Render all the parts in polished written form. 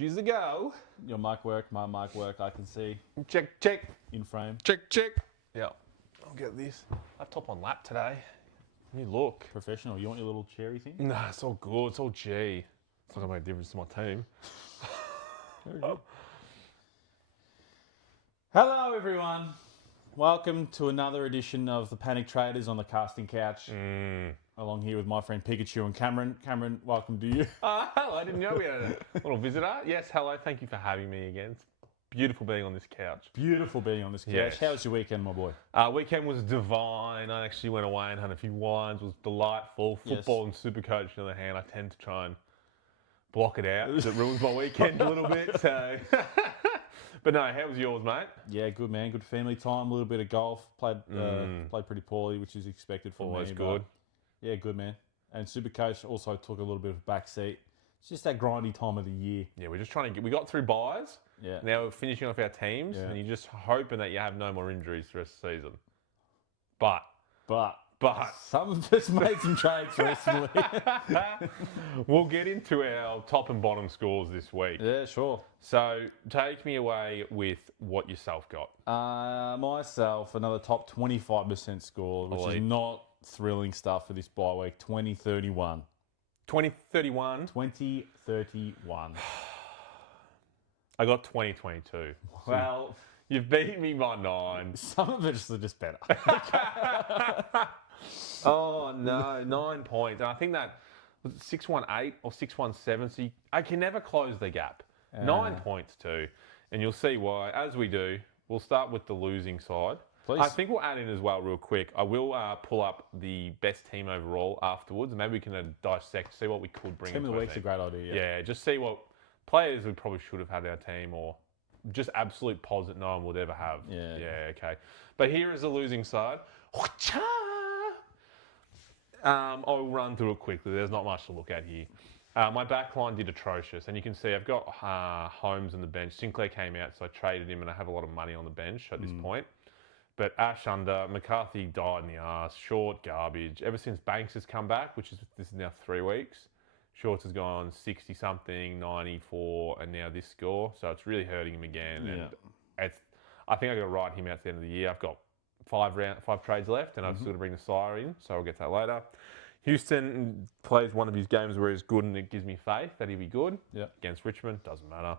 She's a go. Your mic work, my mic work, I can see. Check. In frame. Check. Yeah. I'll get this. Laptop on lap today. New look. Professional. You want your little cherry thing? Nah, it's all good. It's all G. It's not going to make a difference to my team. Very good. Hello, everyone. Welcome to another edition of the Panic Traders on the Casting Couch. Along here with my friend Pikachu and Cameron. Cameron, welcome to you. Hello, I didn't know we had a little visitor. Yes, hello. Thank you for having me again. It's beautiful being on this couch. Beautiful being on this couch. Yes. How was your weekend, my boy? Weekend was divine. I actually went away and had a few wines. It was delightful. Football and Supercoach, on the other hand, I tend to try and block it out. It ruins my weekend a little bit. So, but no, how was yours, mate? Yeah, good, man. Good family time. A little bit of golf. Played pretty poorly, which is expected from Always me. good. Yeah, good, man. And Supercoach also took a little bit of a back seat. It's just that grindy time of the year. Yeah, we're just trying to we got through buys. Yeah. Now we're finishing off our teams, and you're just hoping that you have no more injuries the rest of the season. But some of us made some trades recently. we'll get into our top and bottom scores this week. Yeah, sure. So take me away with what yourself got. Myself, another top 25% score, which Elite. is not thrilling stuff for this bye week. 2031. 2031. 2031. I got 2022. Well, You've beaten me by 9. some of it's just better. Oh, no, 9 points. And I think that was it 618 or 617. So I can never close the gap. 9 points too. And you'll see why. As we do, we'll start with the losing side. Please. I think we'll add in as well real quick. I will pull up the best team overall afterwards. Maybe we can dissect, see what we could bring Team of into the our week's a team. great idea. Yeah, just see what players we probably should have had in our team or just absolute pos that no one would ever have. Yeah. Yeah, okay. But here is the losing side. I'll run through it quickly. There's not much to look at here. My back line did atrocious, and you can see I've got Holmes on the bench. Sinclair came out, so I traded him, and I have a lot of money on the bench at this point. But Ash under, McCarthy died in the arse, Short garbage. Ever since Banks has come back, this is now 3 weeks, Shorts has gone 60-something, 94, and now this score. So it's really hurting him again. Yeah. And I think I've got to ride him out at the end of the year. I've got 5 trades left, and I've still got to bring the Sire in, so I'll get to that later. Houston plays one of his games where he's good, and it gives me faith that he'll be good. Yep. Against Richmond, doesn't matter.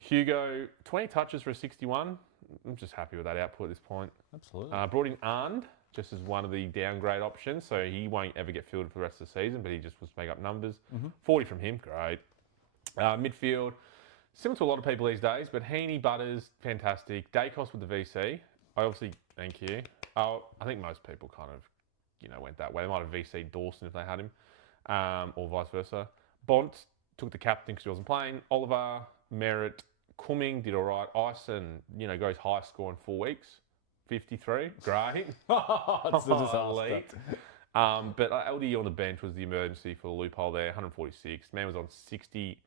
Hugo, 20 touches for a 61. I'm just happy with that output at this point. Absolutely. Brought in Arndt just as one of the downgrade options, so he won't ever get fielded for the rest of the season, but he just was to make up numbers. 40 from him, great. Midfield, similar to a lot of people these days, but Heaney, Butters, fantastic. Dacos with the VC, I obviously thank you. I think most people kind of, went that way. They might have VC'd Dawson if they had him, or vice versa. Bont took the captain because he wasn't playing. Oliver, Merrett, Cumming did all right. Ison, goes high score in 4 weeks. 53, great. It's a disaster. Elite. But LDE on the bench was the emergency for the loophole there, 146. Man was on 60,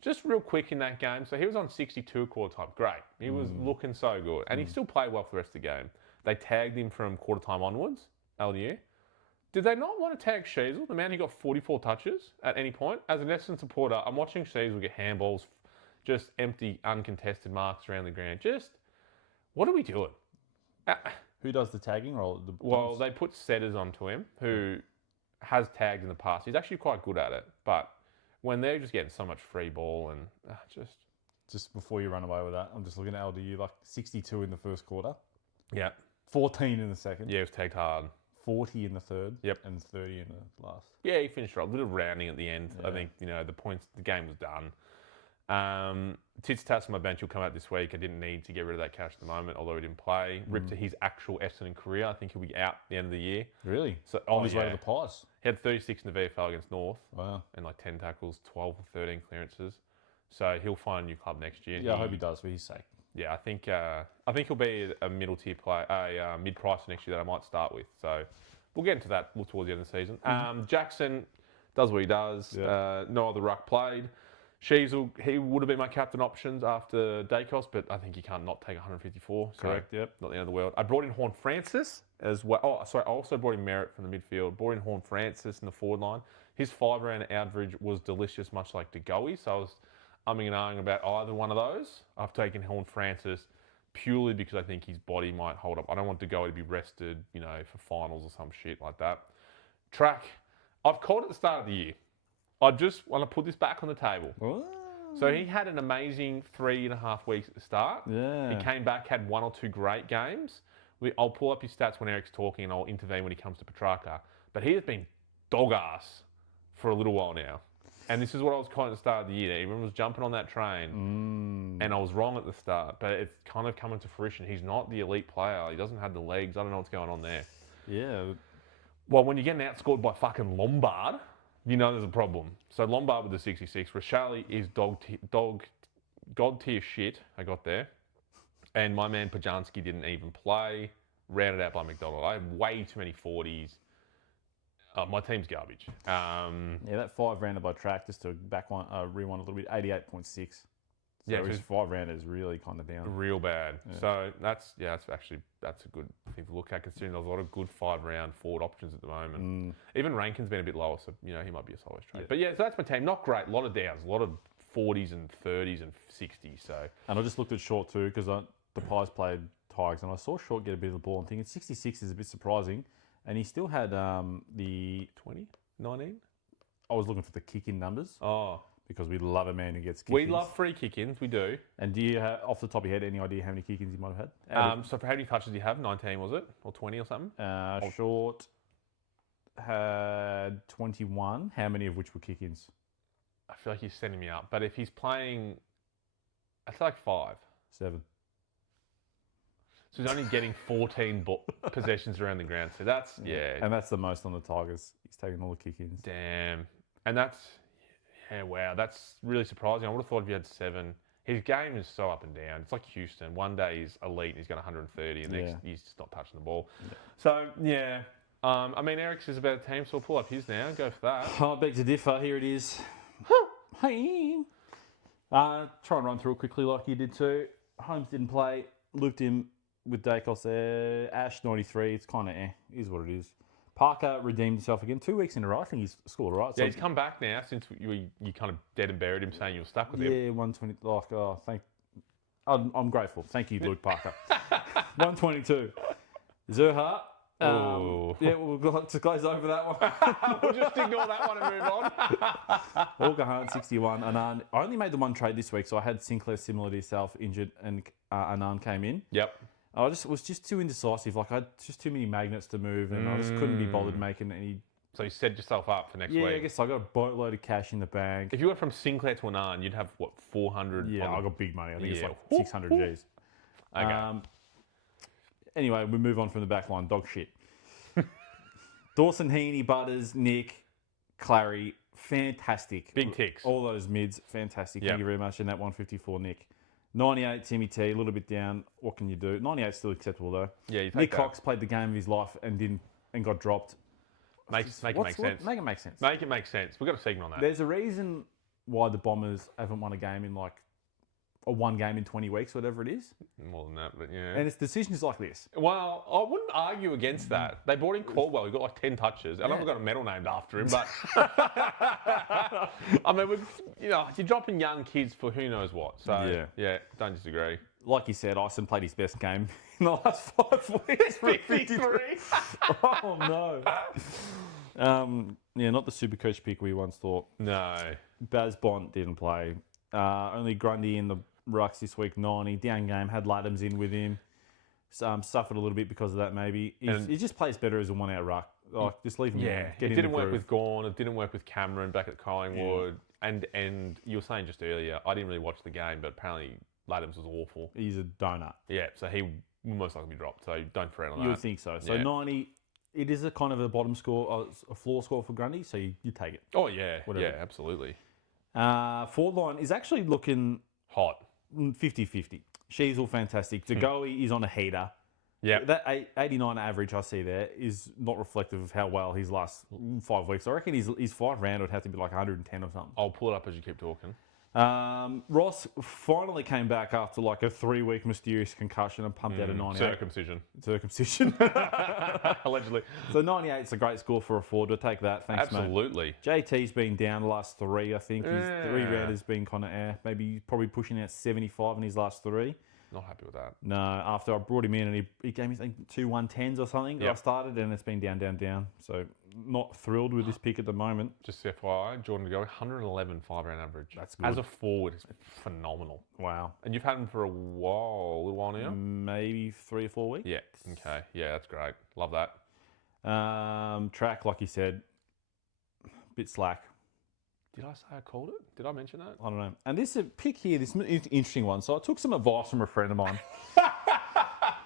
just real quick in that game. So he was on 62 quarter time. Great. He was looking so good. And he still played well for the rest of the game. They tagged him from quarter time onwards, LDU. Did they not want to tag Sheasel, the man who got 44 touches at any point? As an Essendon supporter, I'm watching Sheasel get handballs, just empty, uncontested marks around the ground. Just, what are we doing? Who does the tagging role? Well, they put setters onto him, who has tagged in the past. He's actually quite good at it, but when they're just getting so much free ball and Just before you run away with that, I'm just looking at LDU, like 62 in the first quarter, yeah, 14 in the second, he was tagged hard. 40 in the third, Yep. and 30 in the last. Yeah, he finished right. A little rounding at the end. Yeah. I think, the game was done. Tits on my bench will come out this week. I didn't need to get rid of that cash at the moment, although he didn't play. Ripped to his actual Essendon career. I think he'll be out at the end of the year. Really? So On his way to the Pies. He had 36 in the VFL against North. Wow. And like 10 tackles, 12 or 13 clearances. So he'll find a new club next year. Yeah, I hope he does for his sake. Yeah, I think he'll be a middle tier player, a mid-price next year that I might start with. So we'll get into that towards the end of the season. Jackson does what he does. Yeah. No other ruck played. Sheasel, he would have been my captain options after Dacos, but I think he can't not take 154. So Correct, yep. Not the end of the world. I brought in Horn Francis as well. Oh, sorry, I also brought in Merrett from the midfield. Brought in Horn Francis in the forward line. His 5-round average was delicious, much like De Goey. So I was umming and ahhing about either one of those. I've taken Horn Francis purely because I think his body might hold up. I don't want De Goey to be rested, for finals or some shit like that. Track, I've called at the start of the year. I just want to put this back on the table. Ooh. So he had an amazing 3.5 weeks at the start. Yeah. He came back, had 1 or 2 great games. I'll pull up his stats when Eric's talking and I'll intervene when he comes to Petrarca. But he has been dog ass for a little while now. And this is what I was calling at the start of the year. Everyone was jumping on that train. And I was wrong at the start. But it's kind of coming to fruition. He's not the elite player. He doesn't have the legs. I don't know what's going on there. Yeah. Well, when you're getting outscored by fucking Lombard, there's a problem. So Lombard with the 66. Rashali is god tier shit. I got there. And my man Pajanski didn't even play. Rounded out by McDonald. I have way too many 40s. My team's garbage. Yeah, that 5 rounder by Track, just to rewind a little bit, 88.6. So yeah, his 5 rounder is really kind of down. Real bad. Yeah. So that's a good thing to look at, considering there's a lot of good 5-round forward options at the moment. Even Rankin's been a bit lower, so he might be a solid trade. Yeah. But so that's my team. Not great. A lot of downs. A lot of 40s and 30s and 60s. So. And I just looked at Short too, because the Pies played Tigers, and I saw Short get a bit of the ball. I'm thinking 66 is a bit surprising. And he still had the 20, 19. I was looking for the kick-in numbers. Oh, because we love a man who gets kick-ins. We love free kick-ins. We do. And do you have, off the top of your head, any idea how many kick-ins you might have had? So for how many touches do you have? 19 was it, or 20 or something? Short had 21. How many of which were kick-ins? I feel like he's sending me up. But if he's playing, I feel like 5. 7. So he's only getting 14 possessions around the ground. So that's, yeah. And that's the most on the Tigers. He's taking all the kick-ins. Damn. And that's, wow. That's really surprising. I would have thought if he had 7. His game is so up and down. It's like Houston. One day he's elite and he's got 130 and next he's just not touching the ball. Yeah. So, yeah. Eric's is about a team, so we'll pull up his now and go for that. I beg to differ. Here it is. Hey. Try and run through it quickly like you did too. Holmes didn't play. Looped him with Dacos there. Ash 93. It's kind of is what it is. Parker redeemed himself again 2 weeks in a row. I think he's scored all right. Yeah, he's come back now since you kind of dead and buried him saying you were stuck with him. Yeah, 120. I'm grateful. Thank you, Luke Parker. 122. Zerha. Yeah, we'll just glaze over that one. We'll just ignore that one and move on. Olga Hunt, 61. Anand. I only made the one trade this week, so I had Sinclair similar to yourself injured, and Anand came in. Yep. I was just too indecisive. Like I had just too many magnets to move, and I just couldn't be bothered making any. So you set yourself up for next week. Yeah, I guess I got a boatload of cash in the bank. If you went from Sinclair to Anand, you'd have what 400. Yeah, I got big money. I think it's like 600 Gs. Okay. Anyway, we move on from the back line. Dog shit. Dawson, Heaney, Butters, Nick, Clary, fantastic. Big ticks. All those mids, fantastic. Thank you very much. And that 154, Nick. 98, Timmy T, a little bit down. What can you do? 98 still acceptable though. Yeah, you take Nick that. Cox played the game of his life and got dropped. Make it make sense. Make it make sense. Make it make sense. We've got a segment on that. There's a reason why the Bombers haven't won a game in one game in 20 weeks, whatever it is. More than that, but yeah. And it's decisions like this. Well, I wouldn't argue against that. They brought in Caldwell, who got like 10 touches. I know we've got a medal named after him, but you're dropping young kids for who knows what. So yeah, don't disagree. Like you said, Ison played his best game in the last 5 weeks. 53. Oh no. Not the Supercoach pick we once thought. No. Baz Bont didn't play. Only Grundy in the rucks this week, 90. Down game, had Laddams in with him. Suffered a little bit because of that, maybe. He just plays better as a one-out ruck. Just leave him there. It didn't work with Gawn. It didn't work with Cameron back at Collingwood. Yeah. And you were saying just earlier, I didn't really watch the game, but apparently Laddams was awful. He's a donut. Yeah, so he will most likely be dropped. So don't fret on that. You would think so. So 90, it is a kind of a bottom score, a floor score for Grundy, so you take it. Oh, yeah. Whatever. Yeah, absolutely. Forward line is actually looking hot. 50-50. She's all fantastic. De Goey is on a heater. Yeah. That 89 average I see there is not reflective of how well his last 5 weeks. I reckon his 5 round would have to be like 110 or something. I'll pull it up as you keep talking. Ross finally came back after like a 3-week mysterious concussion and pumped out a 98. Circumcision. Allegedly. So 98 is a great score for a forward. We'll take that. Thanks, Absolutely. mate. JT's been down the last 3, I think. His 3-rounder's been kind of maybe probably pushing out 75 in his last 3. Not happy with that. No, after I brought him in and he gave me, I think, 2 110s or something that I started, and it's been down, down, down. So not thrilled with this pick at the moment. Just FYI, Jordan to go 111 5-round average. That's good. As a forward, it's phenomenal. Wow. And you've had him for a little while now? Maybe 3 or 4 weeks. Yeah. Okay. Yeah, that's great. Love that. Track, like you said, bit slack. Did I say I called it? Did I mention that? I don't know. And this pick here, this is an interesting one. So I took some advice from a friend of mine.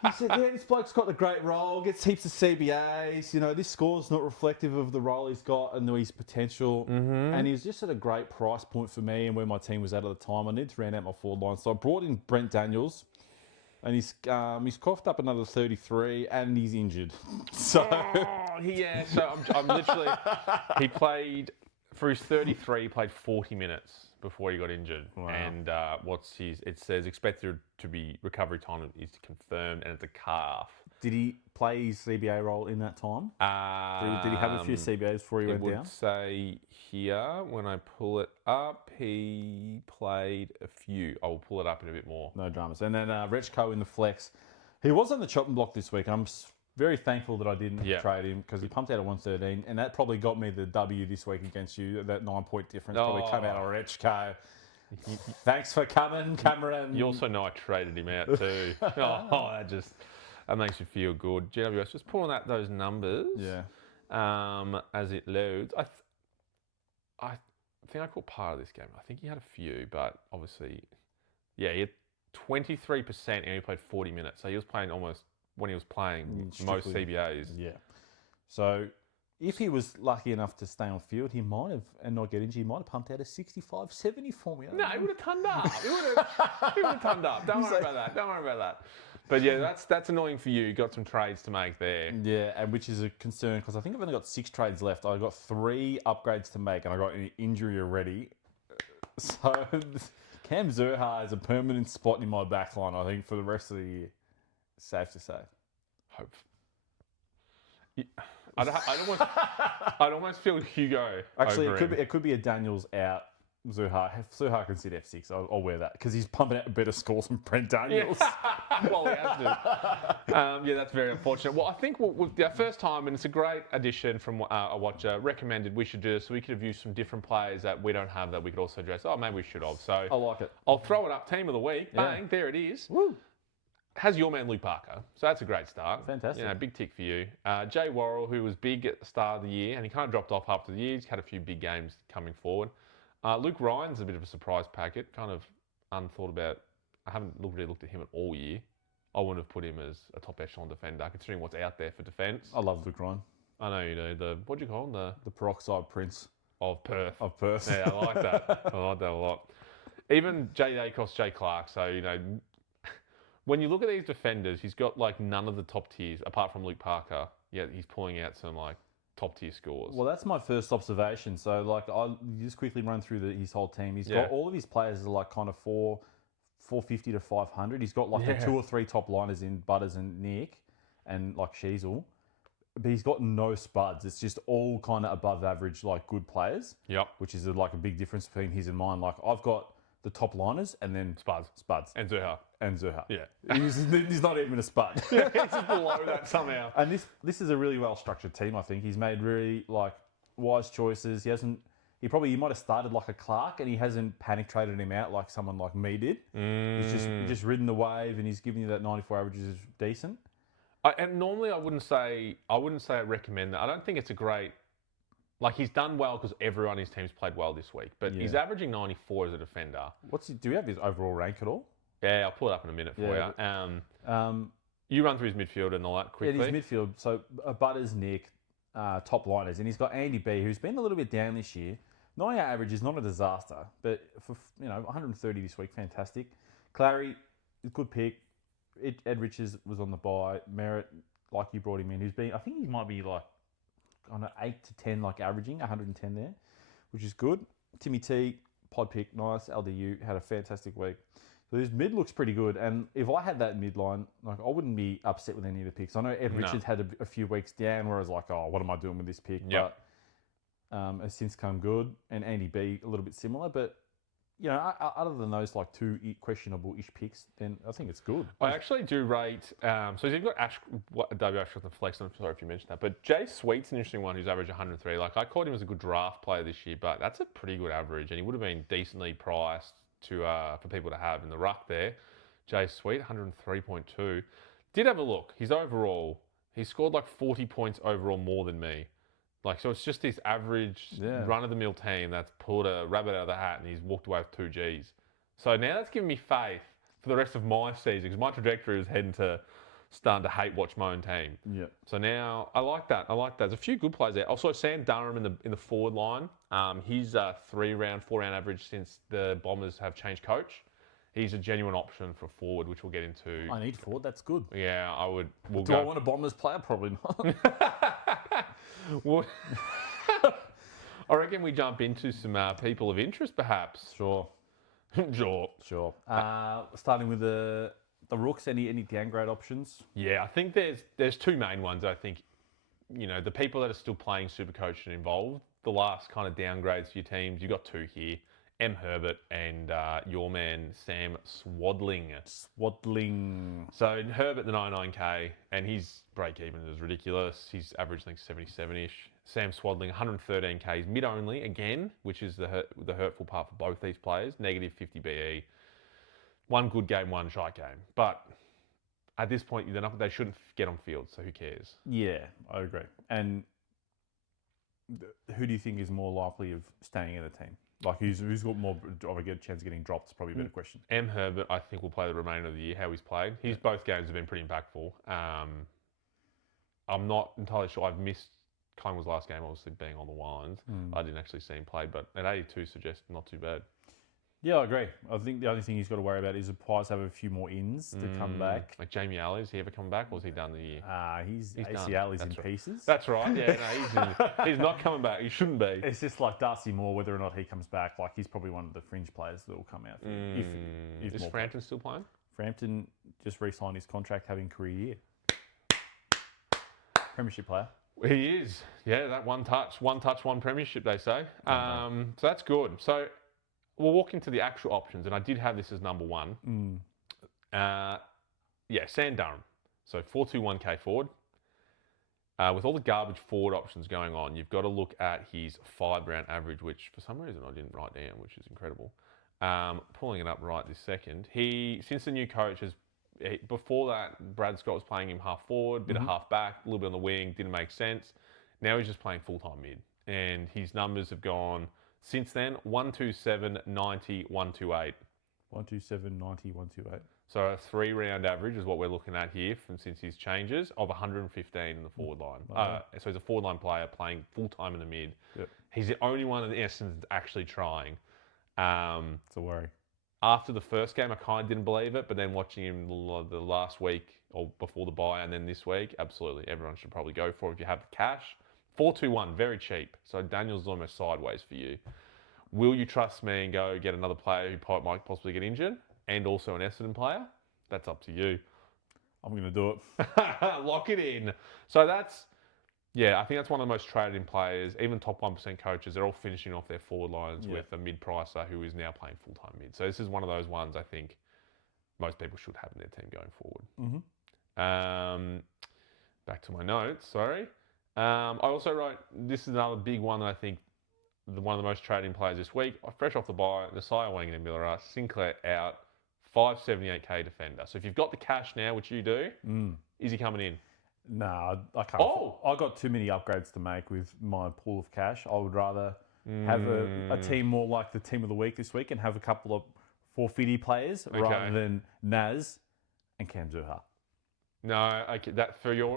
He said, yeah, this bloke's got a great role, gets heaps of CBAs. You know, this score's not reflective of the role he's got and his potential. And he was just at a great price point for me and where my team was at the time. I needed to round out my forward line. So I brought in Brent Daniels. And he's coughed up another 33 and he's injured. So, so I'm literally... He played... For his 33, he played 40 minutes before he got injured. Wow. And it says expected to be recovery time is confirmed, and it's a calf. Did he play his CBA role in that time? Did he have a few CBAs before he went down? It would say here, when I pull it up, he played a few. I will pull it up in a bit more. No dramas. And then Rechko in the flex. He was on the chopping block this week. I'm very thankful that I didn't trade him because he pumped out at 113, and that probably got me the W this week against you. That 9-point difference probably came out of Rechko. Thanks for coming, Cameron. You also know I traded him out too. That makes you feel good. GWS, just pulling out those numbers. Yeah. As it loads, I think I caught part of this game. I think he had a few, but obviously, he had 23% and he played 40 minutes, so he was playing almost. When he was playing most CBAs. Yeah. So if he was lucky enough to stay on field, he might have, and not get injured, he might have pumped out a 65-70 for me. No, he would have turned up. He would have turned up. Don't worry about that. But yeah, that's annoying for you. You got some trades to make there. Yeah, and which is a concern because I think I've only got 6 trades left. I've got 3 upgrades to make and I got an injury already. So Cam Zerha is a permanent spot in my backline, I think, for the rest of the year. Safe to say. Hope. I'd almost feel Hugo. Actually, it could be a Daniels out. Zerha can sit F6. I'll wear that because he's pumping out better scores than Brent Daniels. Well, he has to. That's very unfortunate. Well, I think with our first time, and it's a great addition from a watcher, recommended we should do so we could have used some different players that we don't have that we could also address. Oh, maybe we should have. So I like it. I'll throw it up. Team of the week. Yeah. Bang, there it is. Woo. Has your man Luke Parker. So that's a great start. Fantastic. Big tick for you. Jay Worrell, who was big at the start of the year, and he kind of dropped off after the year. He's had a few big games coming forward. Luke Ryan's a bit of a surprise packet. Kind of unthought about. I haven't really looked at him at all year. I wouldn't have put him as a top echelon defender, considering what's out there for defence. I love Luke Ryan. I know you do. What do you call him? The peroxide prince of Perth. Yeah, I like that. I like that a lot. Even Jay Dacos, Jay Clark. So, when you look at these defenders, he's got like none of the top tiers, apart from Luke Parker, yet he's pulling out some like top tier scores. Well, that's my first observation. So, like, I'll just quickly run through his whole team. He's got all of his players are like kind of 450 to 500. He's got like the 2 or 3 top liners in Butters and Nick and like Sheasel. But he's got no spuds. It's just all kind of above average, like good players. Yep. Which is like a big difference between his and mine. Like, I've got the top liners and then Spuds. And Zerha. Yeah. He's not even a spud. He's just below that somehow. And this is a really well structured team, I think. He's made really like wise choices. He might have started like a Clark and he hasn't panic traded him out like someone like me did. He's just ridden the wave and he's giving you that 94 average is decent. And normally I wouldn't say I recommend that. I don't think it's a great. Like, he's done well because everyone in his team's played well this week. But he's averaging 94 as a defender. Do you have his overall rank at all? Yeah, I'll pull it up in a minute for you. You run through his midfield and all that quickly. Yeah, his midfield. So, Butters, Nick, top liners. And he's got Andy B, who's been a little bit down this year. 98 average is not a disaster. But, for 130 this week, fantastic. Clary, good pick. Ed Richards was on the bye. Merrett, like you brought him in, I think he might be like, on an 8 to 10, like averaging 110 there, which is good. Timmy T, pod pick, nice. LDU had a fantastic week. So his mid looks pretty good. And if I had that midline, like I wouldn't be upset with any of the picks. I know Ed Richards had a few weeks down where I was like, oh, what am I doing with this pick? Yep. But has since come good. And Andy B, a little bit similar. But, you know, other than those like two questionable-ish picks, then I think it's good. I actually do rate. So you've got W. Ashcroft and Flex. I'm sorry if you mentioned that, but Jay Sweet's an interesting one who's averaged 103. Like I called him as a good draft player this year, but that's a pretty good average, and he would have been decently priced for people to have in the ruck there. Jay Sweet 103.2. Did have a look. His overall, he scored like 40 points overall more than me. Like, so it's just this average run-of-the-mill team that's pulled a rabbit out of the hat and he's walked away with 2 Gs. So now that's given me faith for the rest of my season because my trajectory is starting to hate watch my own team. Yeah. So now I like that. There's a few good players there. Also, Sam Durham in the forward line. He's a 3-round, 4-round average since the Bombers have changed coach. He's a genuine option for forward, which we'll get into. I need forward. That's good. Yeah, I would. Do I want a Bombers player? Probably not. Well, I reckon we jump into some people of interest, perhaps. Sure. Sure. Starting with the rooks. Any downgrade options? Yeah, I think there's 2 main ones. I think, you know, the people that are still playing Supercoach and involved. The last kind of downgrades for your teams. You've got 2 here. M. Herbert and your man, Sam Swadling. So Herbert, the 99K, and his break-even is ridiculous. He's averaged, I think, 77-ish. Sam Swadling, 113K. He's mid-only, again, which is the hurtful part for both these players. Negative 50 BE. 1 good game, 1 shite game. But at this point, they shouldn't get on field, so who cares? Yeah, I agree. And who do you think is more likely of staying in the team? Like, who's got more of a good chance of getting dropped is probably a better question. M. Herbert, I think, will play the remainder of the year, how he's played. Both games have been pretty impactful. I'm not entirely sure. I've missed Collingwood's last game, obviously, being on the lines. I didn't actually see him play, but at 82 suggests not too bad. Yeah, I agree. I think the only thing he's got to worry about is the Pies have a few more ins to come back. Like Jamie Alley, has he ever come back, or has he done the year? His ACL done. is in Right. pieces. That's right. Yeah, no, he's not coming back. He shouldn't be. It's just like Darcy Moore, whether or not he comes back. Like, he's probably one of the fringe players that will come out. If Is more Frampton still playing? Frampton just re-signed his contract, having career year. Premiership player. He is. Yeah, that one touch, one premiership, they say. So that's good. So we'll walk into the actual options, and I did have this as number 1. Sam Durham. So 421K forward. With all the garbage forward options going on, you've got to look at his 5-round average, which for some reason I didn't write down, which is incredible. Pulling it up right this second. Since the new coach before that, Brad Scott was playing him half forward, bit of half back, a little bit on the wing, didn't make sense. Now he's just playing full-time mid. And his numbers have gone, since then, 127, 90, 128. 127, 90, 128. So a 3-round average is what we're looking at here since his changes of 115 in the forward line. So he's a forward line player playing full-time in the mid. Yep. He's the only one in essence that's actually trying. It's a worry. After the first game, I kind of didn't believe it, but then watching him the last week or before the bye and then this week, absolutely, everyone should probably go for it if you have the cash. 421, very cheap. So Daniel's almost sideways for you. Will you trust me and go get another player who might possibly get injured and also an Essendon player? That's up to you. I'm going to do it. Lock it in. So I think that's one of the most traded in players. Even top 1% coaches, they're all finishing off their forward lines with a mid-pricer who is now playing full-time mid. So this is one of those ones I think most people should have in their team going forward. Back to my notes, sorry. I also wrote, this is another big one that I think one of the most traded in players this week. Fresh off the bye, Nasiah Wellington Miller, Sinclair out, 578K defender. So if you've got the cash now, which you do, is he coming in? Nah, I can't. I got too many upgrades to make with my pool of cash. I would rather have a team more like the team of the week this week and have a couple of 450 players rather than Naz and Cam Zuha. No, okay,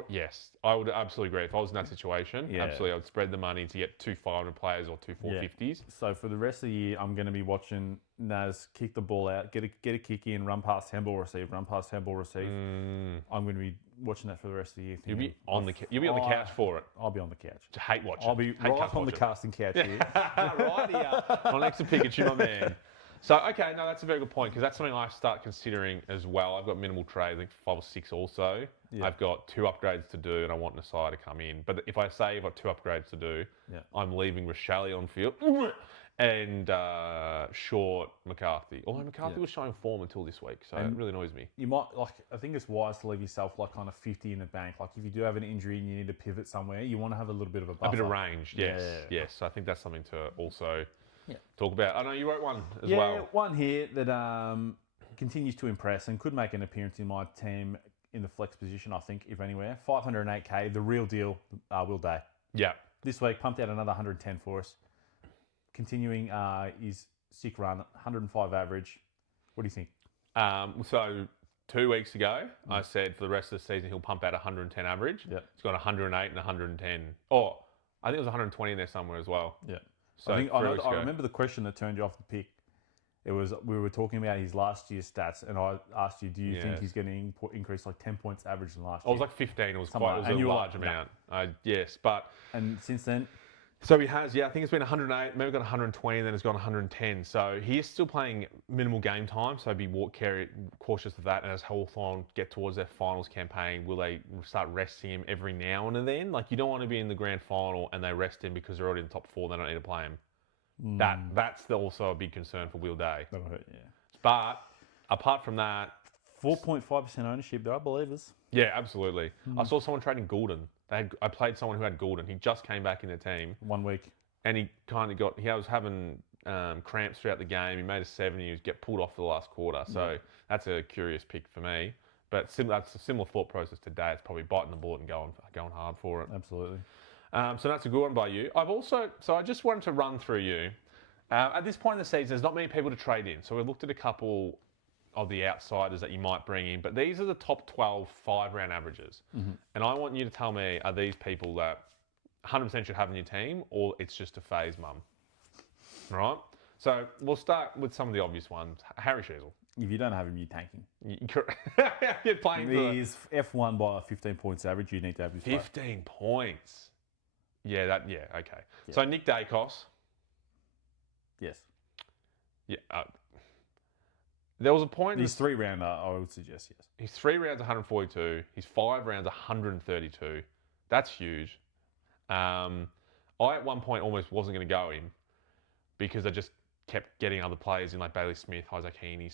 yes, I would absolutely agree. If I was in that situation, absolutely, I would spread the money to get 2 500 players or 2 450s. So for the rest of the year, I'm going to be watching Naz kick the ball out, get a kick in, run past handball, receive, run past handball, receive. I'm going to be watching that for the rest of the year. You'll be thinking, on the couch for it. I'll be on the couch. Just hate watching. I'll be hate right cast on the watching. casting couch here. Right here. My next to Pikachu, my man. So, okay, no, that's a very good point because that's something I start considering as well. I've got minimal trade, I think 5 or 6 also. Yeah. I've got 2 upgrades to do and I want Nasai to come in. But if I say I've got 2 upgrades to do, I'm leaving Rochelle on field and short McCarthy. Although McCarthy was showing form until this week, so it really annoys me. You might, I think it's wise to leave yourself like kind of 50 in the bank. Like if you do have an injury and you need to pivot somewhere, you want to have a little bit of a buffer. A bit of range, yes. Yes, I think that's something to also... talk about. I know you wrote one as well. Yeah, one here that continues to impress and could make an appearance in my team in the flex position, I think, if anywhere. 508k, the real deal, Will Day. Yeah. This week, pumped out another 110 for us. Continuing his sick run, 105 average. What do you think? So 2 weeks ago, I said for the rest of the season, he'll pump out 110 average. Yeah. He's got 108 and 110. Oh, I think it was 120 in there somewhere as well. Yeah. So I remember the question that turned you off the pick. It was we were talking about his last year's stats, and I asked you, do you think he's going to increase like 10 points average than last year? I was like 15. It was a large amount. Yes, but and since then, so he has. Yeah, I think it's been 108. Maybe got 120, then it's gone 110. So he is still playing minimal game time. So be cautious of that. And as Hawthorn get towards their finals campaign, will they start resting him every now and then? Like you don't want to be in the grand final and they rest him because they're already in the top 4. They don't need to play him. That's also a big concern for Will Day. That'll hurt, yeah. But apart from that, 4.5% ownership. There are believers. Yeah, absolutely. I saw someone trading Goulden. I played someone who had Goulden. He just came back in the team. 1 week. And he kind of he was having cramps throughout the game. He made a 7. He was get pulled off for the last quarter. So that's a curious pick for me. But that's a similar thought process today. It's probably biting the bullet and going hard for it. Absolutely. So that's a good one by you. I just wanted to run through you. At this point in the season, there's not many people to trade in. So we looked at a couple of the outsiders that you might bring in, but these are the top 12 5-round averages. And I want you to tell me, are these people that 100% should have in your team, or it's just a phase, mum? All right? So we'll start with some of the obvious ones. Harry Sheasel. If you don't have him, you're tanking. You're playing He's F1 by 15 points average. You need to have his 15 points. Yeah, okay. Yeah. So Nick Dacos. Yes. Yeah. There was a point... He's 3-rounder, I would suggest, yes. He's 3 rounds, 142. He's 5 rounds, 132. That's huge. I, at one point, almost wasn't going to go him because I just kept getting other players in, like Bailey Smith, Isaac Heaney,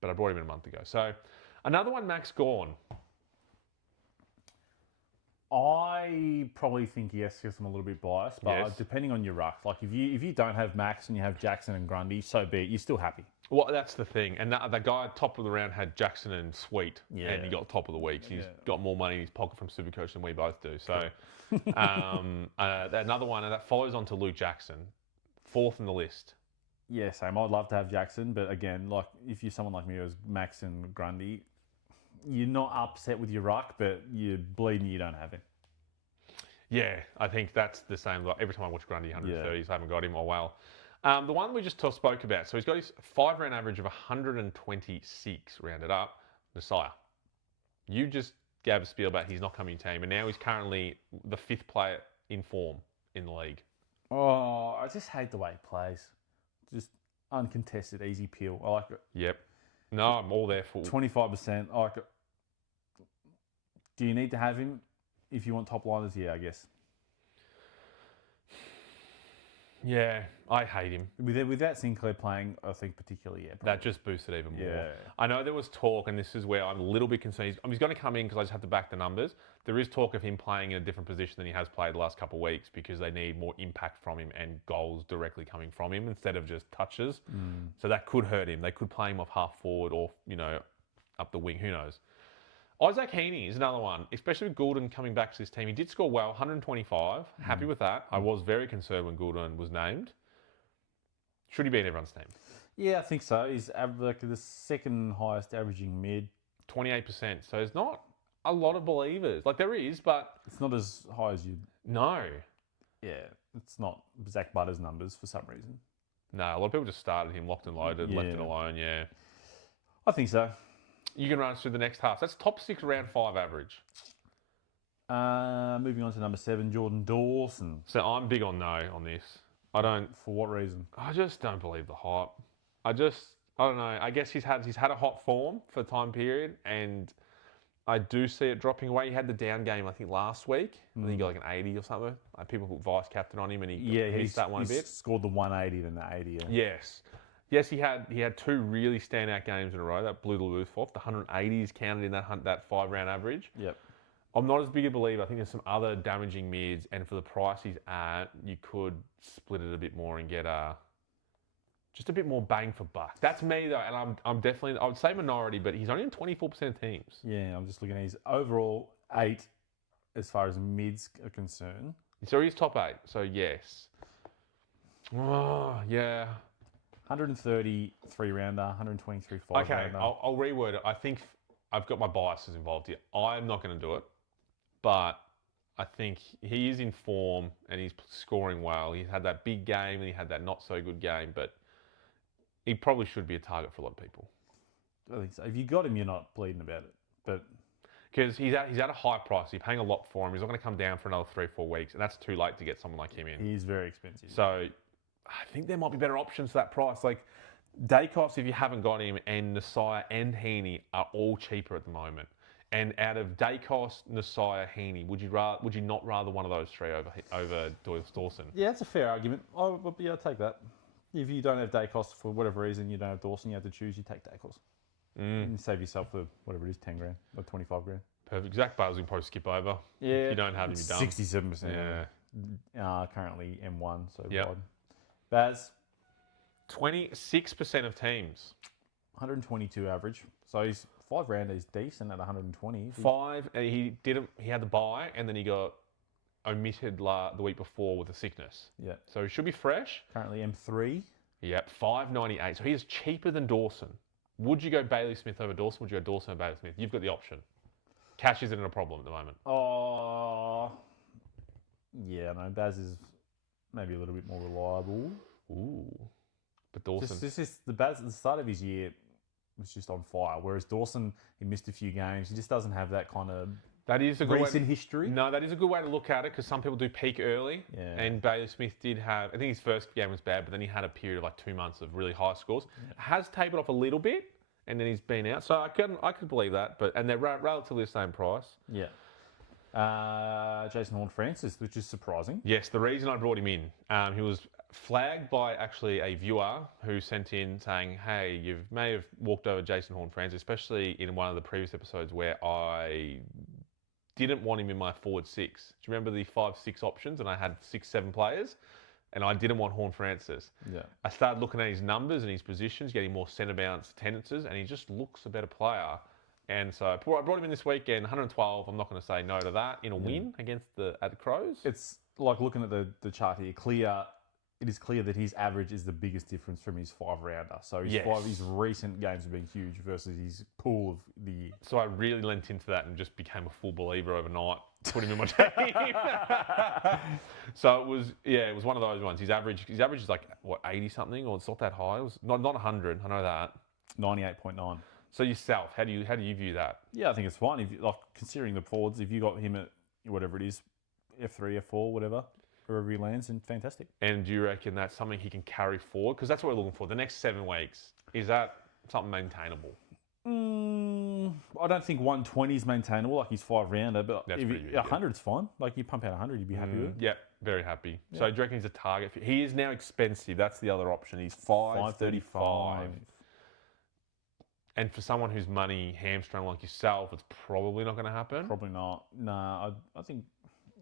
but I brought him in a month ago. So, another one, Max Gawn. I probably think yes, because I'm a little bit biased, but depending on your ruck, like if you don't have Max and you have Jackson and Grundy, so be it. You're still happy. Well, that's the thing. And that guy top of the round had Jackson and Sweet, and he got top of the week. He's got more money in his pocket from Supercoach than we both do. So, another one, and that follows on to Luke Jackson, 4th in the list. Yeah, same. I'd love to have Jackson, but again, like if you're someone like me who has Max and Grundy, you're not upset with your ruck, but you're bleeding you don't have him. Yeah, I think that's the same. Like every time I watch Grundy 130s, I haven't got him. Oh, well. The one we just spoke about. So he's got his 5-round average of 126 rounded up. Messiah. You just gave a spiel about he's not coming to your team, and now he's currently the 5th player in form in the league. Oh, I just hate the way he plays. Just uncontested, easy peel. I like it. Yep. No, I'm all there for 25%. I like it. Do you need to have him if you want top liners? Yeah, I guess. Yeah, I hate him. Without Sinclair playing, I think particularly, yeah. Probably. That just boosted even more. Yeah. I know there was talk, and this is where I'm a little bit concerned. He's going to come in because I just have to back the numbers. There is talk of him playing in a different position than he has played the last couple of weeks because they need more impact from him and goals directly coming from him instead of just touches. So that could hurt him. They could play him off half forward or, up the wing. Who knows? Isaac Heaney is another one, especially with Goulden coming back to this team. He did score well, 125. Happy with that. I was very concerned when Goulden was named. Should he be in everyone's team? Yeah, I think so. He's like the 2nd highest averaging mid. 28%. So there's not a lot of believers. Like there is, but... It's not as high as you... No. Yeah, it's not Zach Butter's numbers for some reason. No, a lot of people just started him locked and loaded, left it alone, yeah. I think so. You can run us through the next half. That's top 6 round 5 average. Moving on to number 7, Jordan Dawson. So I'm big on no on this. I don't. For what reason? I just don't believe the hype. I don't know. I guess he's had a hot form for the time period, and I do see it dropping away. He had the down game, I think, last week. I think he got like an 80 or something. Like people put vice captain on him, and he missed that one a bit. Scored the 180, then the 80. Yeah. Yes, he had 2 really standout games in a row. That blew the roof off. The 180s counted in that 5-round average. Yep. I'm not as big a believer. I think there's some other damaging mids, and for the price he's at, you could split it a bit more and get just a bit more bang for buck. That's me though, and I'm definitely, I would say minority, but he's only in 24% of teams. Yeah, I'm just looking at his overall 8 as far as mids are concerned. So he's top 8. So yes. Oh yeah. 133 rounder, 123 5 Okay, rounder. I'll reword it. I think I've got my biases involved here. I'm not going to do it, but I think he is in form and he's scoring well. He had that big game and he had that not so good game, but he probably should be a target for a lot of people. I think so. If you got him, you're not bleeding about it. But because he's at a high price, you're paying a lot for him. He's not going to come down for another 3-4 weeks, and that's too late to get someone like him in. he's very expensive. So I think there might be better options for that price. Like Dacos, if you haven't got him, and Nasai and Heaney are all cheaper at the moment. And out of Dacos, Nasai, Heaney, would you not rather one of those 3 over Dawson? Yeah, that's a fair argument. I'll take that. If you don't have Dacos for whatever reason, you don't have Dawson, you have to choose, you take Dacos. And save yourself the, whatever it is, 10 grand or 25 grand. Perfect. Zach Bales can probably skip over. Yeah. If you don't have him, you're done. 67%. Yeah. Currently M1, so Yep. wide. Baz, 26% of teams. 122 average. So his 5 rounder is decent at 120. 5, and he had the bye, and then he got omitted the week before with a sickness. Yeah. So he should be fresh. Currently M3. Yep, 598. So he is cheaper than Dawson. Would you go Bailey Smith over Dawson? Would you go Dawson over Bailey Smith? You've got the option. Cash isn't a problem at the moment. Oh, yeah, no, Baz is maybe a little bit more reliable. Ooh. But Dawson... This is the Baz at the start of his year was just on fire. Whereas Dawson, he missed a few games. He just doesn't have that kind of That is a good recent history. No, that is a good way to look at it because some people do peak early. Yeah. And Bailey Smith did have, I think his first game was bad, but then he had a period of like 2 months of really high scores. Yeah. Has tapered off a little bit, and then he's been out. So I could believe that, and they're relatively the same price. Yeah. Jason Horne-Francis, which is surprising. Yes, the reason I brought him in, he was flagged by actually a viewer who sent in saying, hey, you may have walked over Jason Horne-Francis, especially in one of the previous episodes where I didn't want him in my forward 6. Do you remember the 5-6 options and I had 6-7 players? And I didn't want Horne-Francis. Yeah. I started looking at his numbers and his positions, getting more centre bounce attendances, and he just looks a better player. And so I brought him in this weekend, 112. I'm not going to say no to that in a win against the Crows. It's like looking at the chart here. It is clear that his average is the biggest difference from his 5-rounder. So his recent games have been huge versus his pool of the year. So I really lent into that and just became a full believer overnight. Put him in my team. So it was one of those ones. His average is like what 80 something, or it's not that high. It was not 100. I know that. 98.9. So yourself, how do you view that? Yeah, I think it's fine. If considering the forwards, if you got him at whatever it is, F3, F4, whatever. Wherever he lands, and fantastic. And do you reckon that's something he can carry forward? Because that's what we're looking for. The next 7 weeks, is that something maintainable? I don't think 120 is maintainable, like his 5-rounder, but That's if pretty good, 100 is fine. Like you pump out 100, you'd be happy with it. Yeah, very happy. Yeah. So do you reckon he's a target? He is now expensive. That's the other option. He's 535. And for someone whose money hamstrung like yourself, it's probably not going to happen. Probably not. Nah, I think,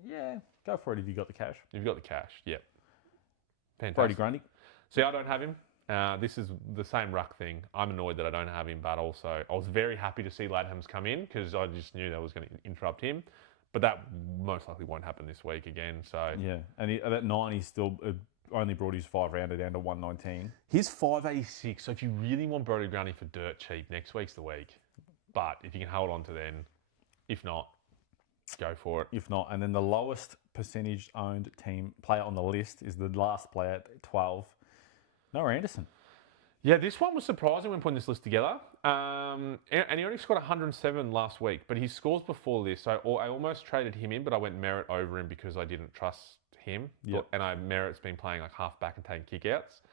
yeah, go for it if you got the cash. If you've got the cash, yep. Fantastic. Brody Grundy. See, I don't have him. This is the same ruck thing. I'm annoyed that I don't have him, but also I was very happy to see Ladhams come in because I just knew that was going to interrupt him. But that most likely won't happen this week again. So yeah, and at 9, he's still only brought his 5-rounder down to 119. He's 586. So if you really want Brody Grundy for dirt cheap, next week's the week. But if you can hold on to then, if not, go for it. If not, and then the lowest percentage owned team player on the list is the last player at 12, Noah Anderson. Yeah, this one was surprising when putting this list together. And he only scored 107 last week, but his scores before this, so I almost traded him in, but I went Merrett over him because I didn't trust him. Yep. And Merritt's been playing like half back and taking kickouts.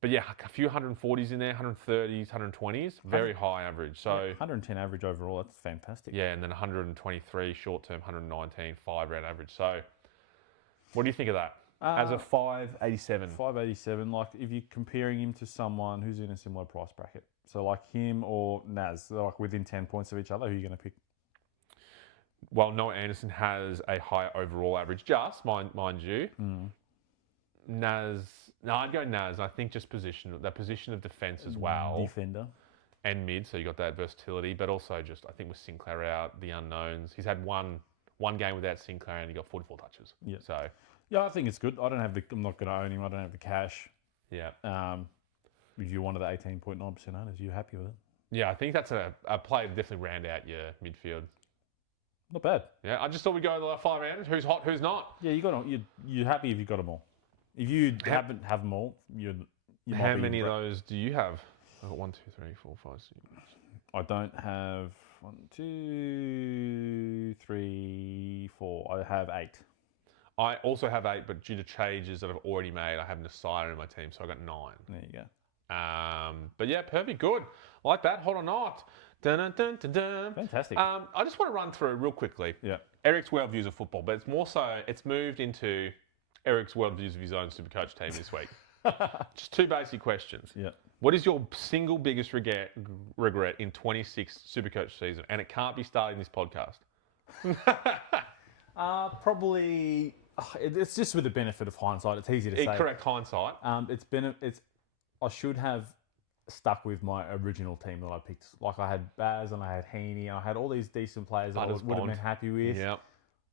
But yeah, a few 140s in there, 130s, 120s, very high average. So 110 average overall, that's fantastic. yeah, and then 123 short term, 119 5-round average. So what do you think of that? As a 587. 587, like if you're comparing him to someone who's in a similar price bracket. So like him or Naz, they're like within 10 points of each other, who are you going to pick? Well, Noah Anderson has a higher overall average, just mind you. Naz, no, I'd go Naz. I think just that position of defence as well. Defender. And mid, so you got that versatility, but also just, I think with Sinclair out, the unknowns. He's had one game without Sinclair and he got 44 touches. Yeah. So, yeah, I think it's good. I'm not going to own him. I don't have the cash. yeah. If you're one of the 18.9% owners, you're happy with it? Yeah, I think that's a play to definitely round out your midfield. Not bad. Yeah, I just thought we'd go the 5 rounders. Who's hot, who's not? Yeah, you're happy if you got them all. If you haven't have them all, you How many of those do you have? I've got 1, 2, 3, 4, 5, 6. I don't have 1, 2, 3, 4. I have 8. I also have 8, but due to changes that I've already made, I have Nasir in my team, so I got 9. There you go. But yeah, perfect, good. Like that, hot or not. Dun, dun, dun, dun, dun. Fantastic. I just want to run through real quickly. Yeah. Eric's worldviews of football, but it's more so, it's moved into Eric's worldviews of his own Supercoach team this week. Just 2 basic questions. Yeah. What is your single biggest regret in 26 Supercoach season? And it can't be starting this podcast. Probably. It's just with the benefit of hindsight. It's easy to say. Correct hindsight. I should have stuck with my original team that I picked. Like I had Baz and I had Heaney and I had all these decent players that I would have been happy with. Yep.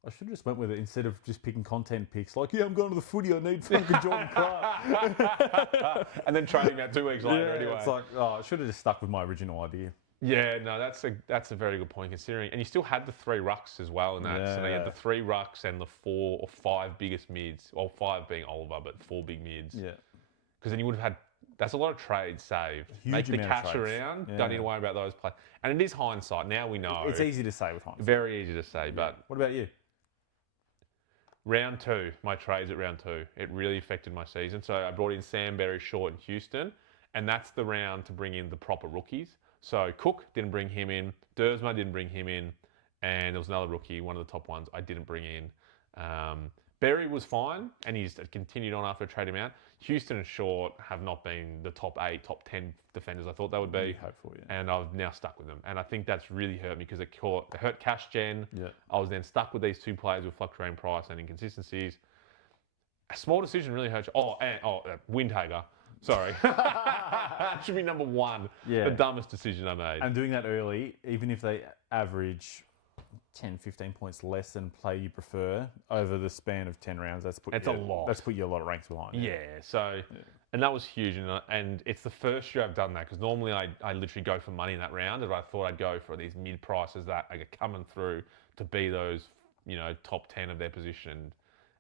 I should have just went with it instead of just picking content picks. Like, yeah, I'm going to the footy. I need fucking Jordan Clark. And then training that 2 weeks later anyway. It's like, I should have just stuck with my original idea. Yeah, no, that's a very good point considering. And you still had the 3 rucks as well in that. Yeah. So you had the 3 rucks and the 4 or 5 biggest mids. Well, 5 being Oliver, but 4 big mids. Yeah. Because then you would have had, that's a lot of trades saved. Make the cash around. Yeah. Don't need to worry about those plays. And it is hindsight. Now we know. It's easy to say with hindsight. Very easy to say. Yeah. But what about you? Round 2, my trades at round 2, it really affected my season. So I brought in Sam, Berry, Short, and Houston, and that's the round to bring in the proper rookies. So Cook didn't bring him in, Dersma didn't bring him in, and there was another rookie, one of the top ones, I didn't bring in. Berry was fine, and he's continued on after I trade him out. Houston and Short have not been the top 8, top 10 defenders I thought they would be. Hopeful, yeah. And I've now stuck with them. And I think that's really hurt me because it hurt cash gen. Yeah. I was then stuck with these 2 players with fluctuating price and inconsistencies. A small decision really hurt you. Windhager. Sorry. Should be number 1. Yeah. The dumbest decision I made. And doing that early, even if they average 10, 15 points less than play you prefer over the span of 10 rounds, that's put a lot. That's put you a lot of ranks behind. Yeah. And that was huge. And it's the first year I've done that because normally I literally go for money in that round. And I thought I'd go for these mid prices that are coming through to be those, top 10 of their position.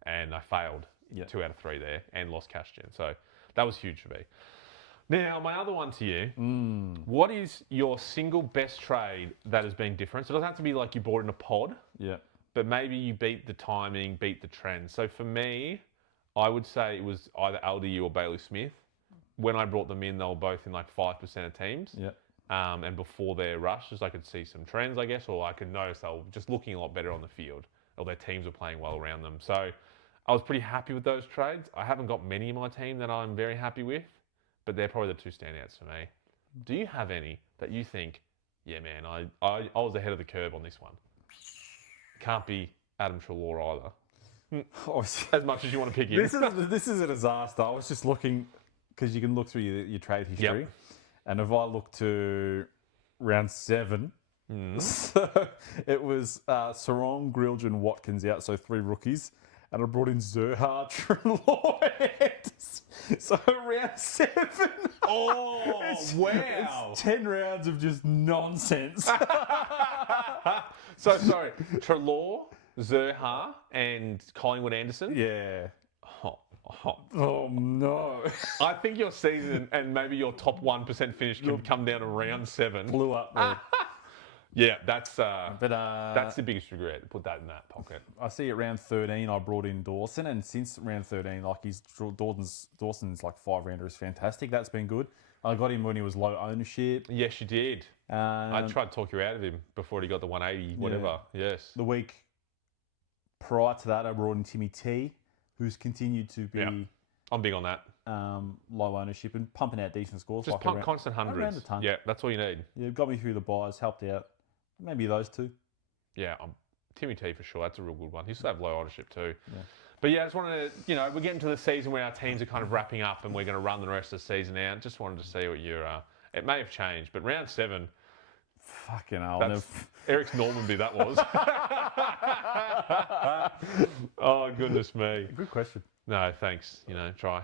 And I failed 2 out of 3 there and lost cash gen. So that was huge for me. Now, my other one to you, what is your single best trade that has been different? So it doesn't have to be like you bought in a pod, but maybe you beat the timing, beat the trend. So for me, I would say it was either LDU or Bailey Smith. When I brought them in, they were both in like 5% of teams. And before their rushes, I could see some trends, I guess, or I could notice they were just looking a lot better on the field, or their teams were playing well around them. So I was pretty happy with those trades. I haven't got many in my team that I'm very happy with, but they're probably the 2 standouts for me. Do you have any that you think, yeah, man, I was ahead of the curve on this one? Can't be Adam Treloar either. As much as you want to pick him. This is a disaster. I was just looking, because you can look through your trade history. And if I look to round 7, so it was Sarong, Grilge, Watkins out, so 3 rookies. And I brought in Zerha, Treloar. So round 7. Oh, wow. It's 10 rounds of just nonsense. So, sorry, Treloar, Zerha, and Collingwood Anderson? Yeah. Oh, Oh, no. I think your season and maybe your top 1% finish can come down to round 7. Blew up there. Yeah, that's But that's the biggest regret. Put that in that pocket. I see at round 13, I brought in Dawson, and since round 13, like Dawson's like 5-rounder is fantastic. That's been good. I got him when he was low ownership. Yes, you did. I tried to talk you out of him before he got the 180, whatever. Yeah. Yes. The week prior to that, I brought in Timmy T, who's continued to be I'm big on that. low ownership and pumping out decent scores. Just like pump around, constant around hundreds. a ton. Yeah, that's all you need. Yeah, got me through the buys, helped out. Maybe those two. Yeah, Timmy T for sure. That's a real good one. He still have low ownership too. Yeah. But yeah, I just wanted to, we're getting to the season where our teams are kind of wrapping up and we're going to run the rest of the season out. Just wanted to see what your, it may have changed, but round 7, Fucking hell. that's Eric's Normanby, that was. Oh, goodness me. Good question. No, thanks. Try.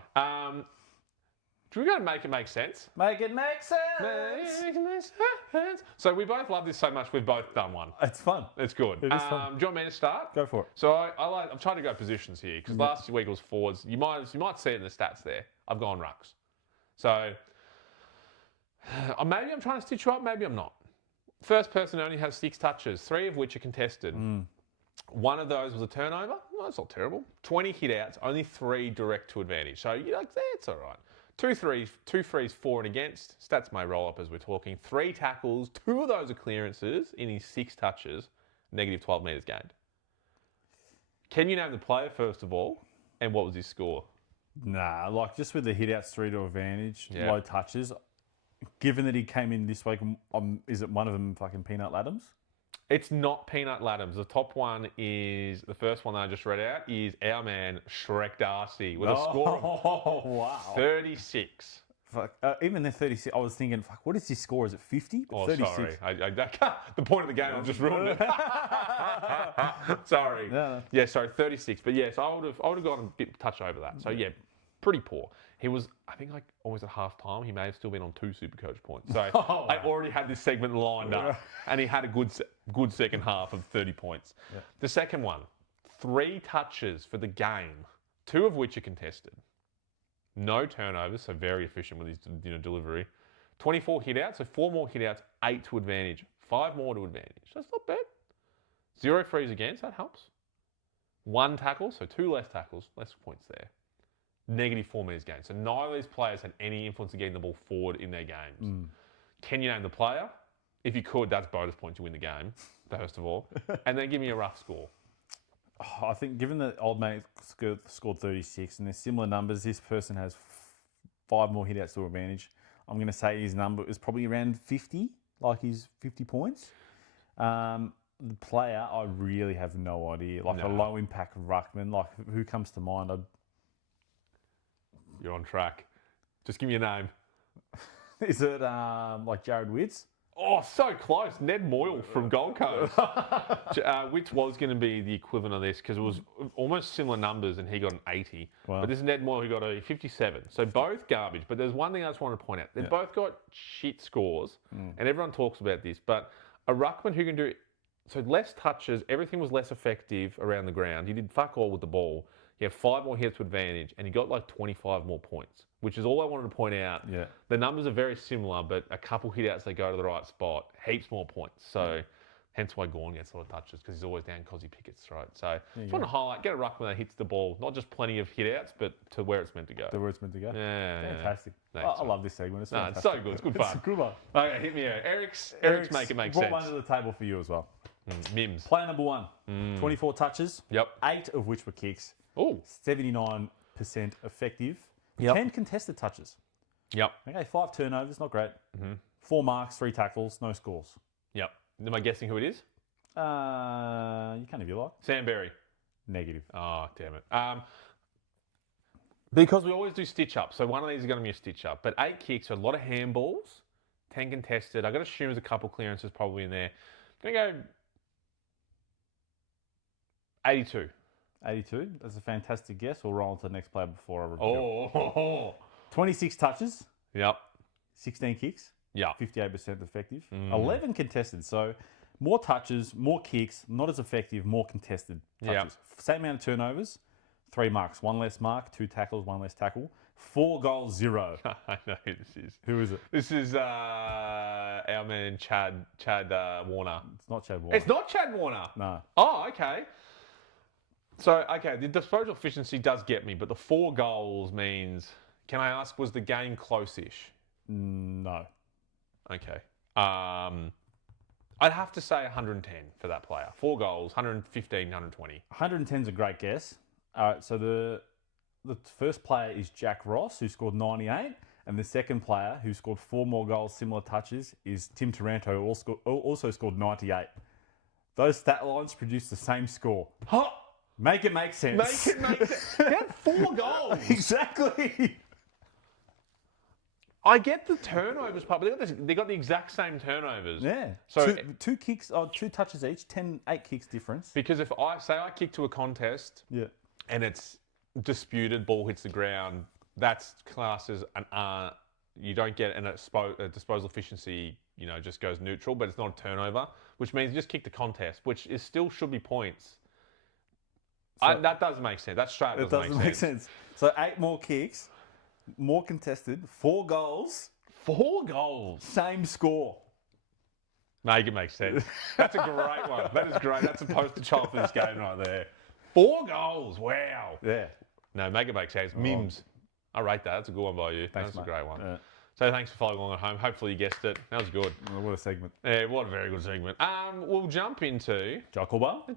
Do we go to make it make sense? Make it make sense. Make it make sense. So we both love this so much, we've both done one. It's fun. It's good. It is fun. Do you want me to start? Go for it. So I'm trying to go positions here because last week was forwards. You might see it in the stats there. I've gone rucks. So maybe I'm trying to stitch you up. Maybe I'm not. First person only has 6 touches, 3 of which are contested. One of those was a turnover. Well, that's not terrible. 20 hit outs, only 3 direct to advantage. So you're like, it's all right. 2 frees, 4 and against. Stats may roll up as we're talking. 3 tackles, 2 of those are clearances in his 6 touches, negative 12 metres gained. Can you name the player, first of all, and what was his score? Nah, like just with the hit outs 3 to advantage, Yeah. low touches. Given that he came in this week, is it one of them fucking Peanut Laddams? It's not Peanut Laddams. The top one is, the first one that I just read out, is our man, Shrek Darcy, with a score of wow. 36. Fuck. Even the 36, I was thinking, fuck, what is his score? Is it 50? Oh, 36. sorry. The point of the game, I've just ruined it. Sorry. No. Yeah, sorry, 36. But yes, I would have gone a bit touch over that. So yeah, pretty poor. He was, I think, like almost at half time. He may have still been on 2 Supercoach points. So I already had this segment lined up, and he had a good second half of 30 points. Yeah. The second one, 3 touches for the game, 2 of which are contested. No turnovers, so very efficient with his delivery. 24 hit outs, so 4 more hit outs, 8 to advantage, 5 more to advantage. That's not bad. 0 frees against, that helps. 1 tackle, so 2 less tackles, less points there. Negative 4 metres gained. So neither of these players had any influence in getting the ball forward in their games. Can you name the player? If you could, that's bonus points to win the game, first of all. And then give me a rough score. I think given that old mate scored 36 and there's similar numbers, this person has 5 more hit outs to advantage. I'm going to say his number is probably around 50, like he's 50 points. The player, I really have no idea. Like a low impact ruckman, like who comes to mind? You're on track. Just give me a name. Is it like Jared Witts? Oh, so close. Ned Moyle from Gold Coast. Which was going to be the equivalent of this because it was almost similar numbers and he got an 80. Wow. But this is Ned Moyle who got a 57. So both garbage. But there's one thing I just want to point out. They both got shit scores and everyone talks about this. But a ruckman who can do, so less touches, everything was less effective around the ground. He did fuck all with the ball. He had 5 more hits to advantage and he got like 25 more points, which is all I wanted to point out. Yeah. The numbers are very similar, but a couple hit outs, they go to the right spot, heaps more points. So hence why Gawn gets a lot of touches because he's always down Cozzy Pickett's throat. So just want to highlight, get a ruckman that hits the ball, not just plenty of hit outs, but to where it's meant to go. To where it's meant to go. Yeah. Fantastic. Yeah. I love this segment. It's fantastic. It's so good. It's good fun. It's a good one. Okay, hit me out. Eric's make it make brought sense. one to the table for you as well. Mims. Player number 1, 24 touches. Yep. 8 of which were kicks. Oh. 79% effective. Yep. 10 contested touches. Yep. Okay, 5 turnovers, not great. 4 marks, 3 tackles, no scores. Yep. Am I guessing who it is? You can if you like. Sam Berry. Negative. Oh, damn it. Because we always do stitch up, so one of these is going to be a stitch up. But 8 kicks, so a lot of handballs, 10 contested. I've got to assume there's a couple clearances probably in there. I'm going to go 82. 82. That's a fantastic guess. We'll roll on to the next player before I reveal. 26 touches. Yep. 16 kicks. Yeah. 58% effective. 11 contested. So more touches, more kicks, not as effective, more contested touches. Same amount of turnovers. 3 marks, 1 less mark, 2 tackles, 1 less tackle. 4 goals, 0. I know who this is. Who is it? This is our man Chad Warner. It's not Chad Warner. It's not Chad Warner. No. Oh, okay. So, okay, the disposal efficiency does get me, but the 4 goals means, can I ask, was the game close-ish? No. Okay. I'd have to say 110 for that player. 4 goals, 115, 120. 110 is a great guess. All right, so the first player is Jack Ross, who scored 98, and the second player, who scored 4 more goals, similar touches, is Tim Taranto, who also scored 98. Those stat lines produce the same score. Huh? Make it make sense. Make it make sense. He had 4 goals. Exactly. I get the turnovers part, but they got the exact same turnovers. Yeah. So two kicks, 2 touches each, 8 kicks difference. because if I kick to a contest Yeah. and it's disputed, ball hits the ground, that's classed as an you don't get a disposal efficiency, just goes neutral, but it's not a turnover, which means you just kick the contest, which is still should be points. So- That does make sense. That straight It doesn't make sense. So 8 more kicks, more contested, 4 goals, 4 goals. same score. Make it make sense. That's a great one. That is great. That's a poster child for this game right there. 4 goals. Wow. Yeah. No, make it make sense. Mims. I rate that. That's a good one by you. Thanks, That's mate. a great one. Yeah. So thanks for following along at home. Hopefully you guessed it. That was good. Oh, what a segment. Yeah, what a very good segment. We'll jump into Jockelbar.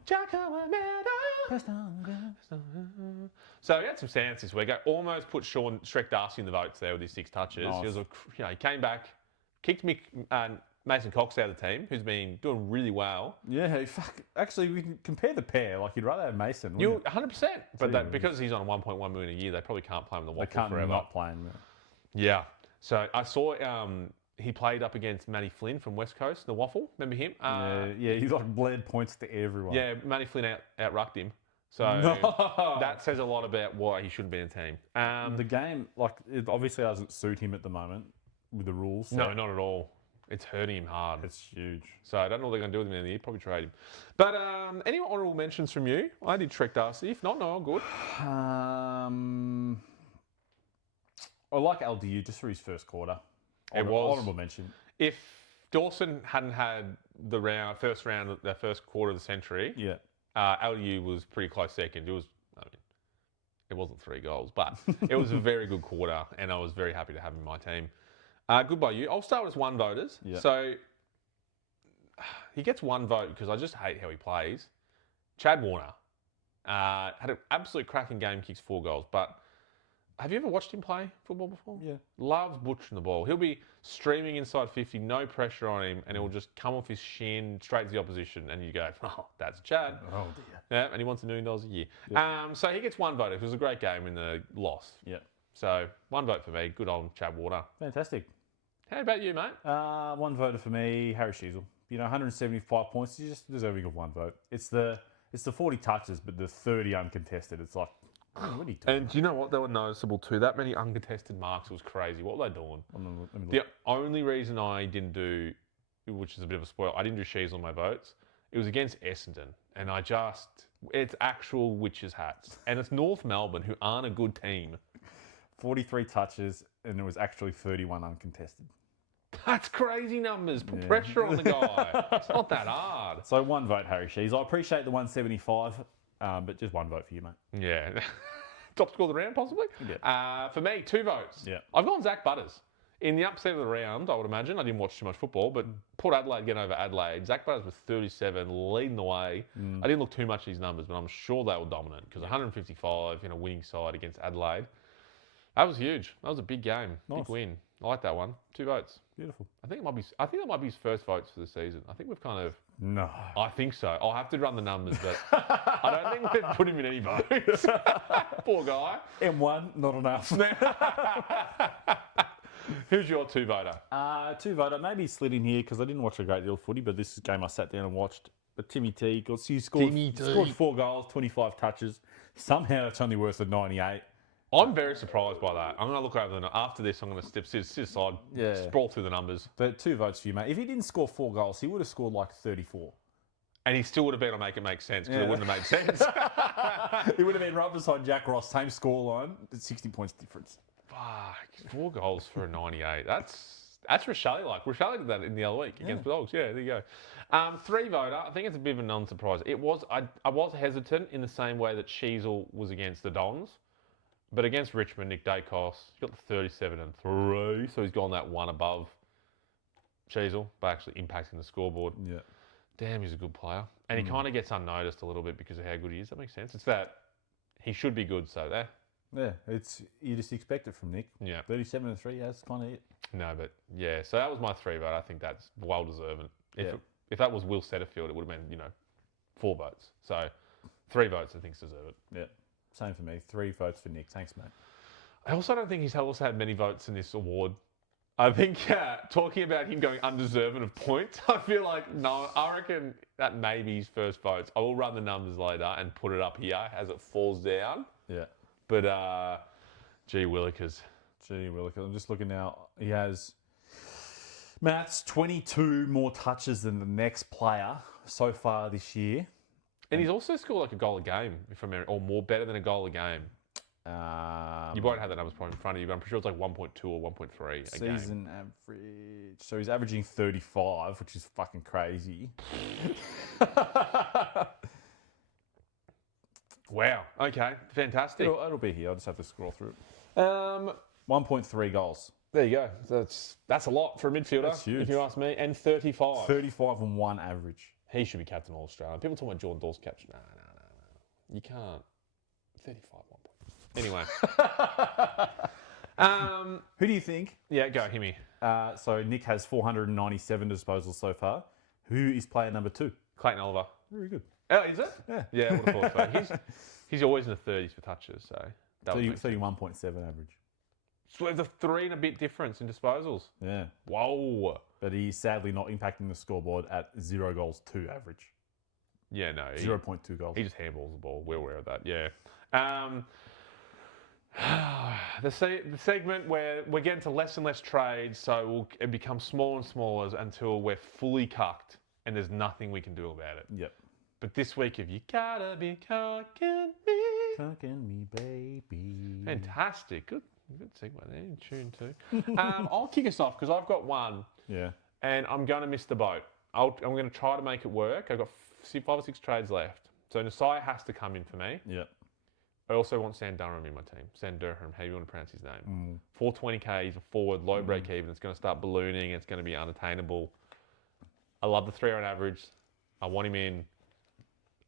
So we had some stands this week. I almost put Shrek Darcy in the votes there with his 6 touches. Nice. He came back, kicked Mason Cox out of the team, who's been doing really well. Yeah, actually, we can compare the pair. Like, you'd rather have Mason, wouldn't You you? 100%. But because he's on 1.1 million a year, they probably can't play him in the They Waffle can't forever. not play him. Yeah. So I saw he played up against Matty Flynn from West Coast, the Waffle. Remember him? Yeah, he like bled points to everyone. Yeah, Matty Flynn out-rucked him. So No. that says a lot about why he shouldn't be in a team. The game, like, it obviously doesn't suit him at the moment with the rules. No, not at all. It's hurting him hard. It's huge. So I don't know what they're going to do with him in the year. Probably trade him. But any honourable mentions from you? I did Shrek Darcy. If not, no, I'm good. I like LDU just for his first quarter. It was. Honourable mention. If Dawson hadn't had the first quarter of the century, Yeah. LU was pretty close second. It wasn't 3 goals, but it was a very good quarter, and I was very happy to have him in my team. Good by you. I'll start with 1 voters. Yeah. So he gets 1 vote because I just hate how he plays. Chad Warner had an absolute cracking game, kicks 4 goals. But have you ever watched him play football before? Yeah. Loves butchering the ball. He'll be streaming inside 50, no pressure on him, and it will just come off his shin straight to the opposition, and you go, oh, that's Chad. Oh, dear. Yeah, and he wants $1 million a year. So he gets 1 vote. It was a great game in the loss. Yeah. So 1 vote for me. Good old Chad Warner. Fantastic. How about you, mate? 1 voter for me, Harry Sheasel. 175 points. He's just deserving of 1 vote. It's the 40 touches, but the 30 uncontested. It's like, what are you doing? And do you know what? They were noticeable too. That many uncontested marks was crazy. What were they doing? Let me look. The only reason I didn't do, which is a bit of a spoil, I didn't do Sheasel on my votes. It was against Essendon. And it's actual witches' hats. And it's North Melbourne, who aren't a good team. 43 touches, and it was actually 31 uncontested. That's crazy numbers. Put pressure on the guy. It's not that hard. So 1 vote, Harry Shees. I appreciate the 175, but just 1 vote for you, mate. Yeah. Top score of the round, possibly? Yeah. For me, 2 votes. Yeah. I've gone Zach Butters. In the upset of the round, I would imagine, I didn't watch too much football, but Port Adelaide getting over Adelaide. Zach Butters with 37, leading the way. I didn't look too much at these numbers, but I'm sure they were dominant because 155 in a winning side against Adelaide. That was huge. That was a big game. Nice. Big win. I like that one. 2 votes. Beautiful. I think that might be his first votes for the season. I think we've kind of... No. I think so. I'll have to run the numbers, but I don't think we've put him in any votes. Poor guy. M1, not enough. Who's your 2 voter? 2 voter. Maybe he slid in here because I didn't watch a great deal of footy, but this is a game I sat down and watched. But Timmy T, scored 4 goals, 25 touches. Somehow it's only worth a 98. I'm very surprised by that. I'm going to look over after this. I'm going to sit aside, sprawl through the numbers. But 2 votes for you, mate. If he didn't score 4 goals, he would have scored like 34. And he still would have been able to make it make sense because it wouldn't have made sense. He would have been right beside Jack Ross, same scoreline, 60 points difference. Fuck, 4 goals for a 98. That's Rochelle like. Rochelle did that in the other week against the Dogs. Yeah, there you go. 3 voter. I think it's a bit of a non-surprise. It was. I was hesitant in the same way that Sheasel was against the Dons, but against Richmond, Nick Dacos, he got the 37 and 3, so he's gone that one above Sheasel, but actually impacting the scoreboard. Yeah. Damn, he's a good player, and he kind of gets unnoticed a little bit because of how good he is. That makes sense. It's that he should be good, so there. Yeah, you just expect it from Nick. Yeah. 37 and 3, that's kind of it. No, but yeah, so that was my 3 vote. I think that's well deserved. If that was Will Setterfield, it would have been 4 votes. So 3 votes, I think, deserve it. Yeah, same for me. 3 votes for Nick. Thanks, mate. I also don't think he's also had many votes in this award. I think talking about him going undeserved of points, I feel like no. I reckon that may be his first votes. I will run the numbers later and put it up here as it falls down. Yeah. But gee willikers. I'm just looking now. He has, Matt's 22 more touches than the next player so far this year. And he's also scored like a goal a game, if I remember, or more better than a goal a game. You won't have that numbers probably in front of you, but I'm pretty sure it's like 1.2 or 1.3 a game. Season average. So he's averaging 35, which is fucking crazy. Wow. Okay. Fantastic. It'll be here. I'll just have to scroll through it. 1.3 goals. There you go. That's a lot for a midfielder, That's huge. if you ask me. And 35. 35 and 1 average. He should be captain All Australian. People talking about Jordan Dawes captain. No. You can't. 35 1 point. Anyway. Who do you think? Yeah, go. Hit me. So Nick has 497 disposals so far. Who is player number 2? Clayton Oliver. Very good. Oh, is it? Yeah. Yeah, I would have thought so. He's always in the 30s for touches, so that would make sense. 31.7 average. So there's a 3 and a bit difference in disposals. Yeah. Whoa. But he's sadly not impacting the scoreboard at 0 goals 2 average. Yeah, no. 0.2 goals. He just handballs the ball. We're aware of that, yeah. The segment where we're getting to less and less trades, so it becomes smaller and smaller until we're fully cucked and there's nothing we can do about it. Yep. But this week, if you gotta be cucking me. Cucking me, baby. Fantastic. Good segue there. In tune too. I'll kick us off because I've got one. Yeah. And I'm going to miss the boat. I'm going to try to make it work. I've got 5 or 6 trades left. So Nasai has to come in for me. Yep. I also want Sam Durham in my team. Sam Durham, how do you want to pronounce his name? 420k, he's a forward, low break even. It's going to start ballooning. It's going to be unattainable. I love the 3 on average. I want him in.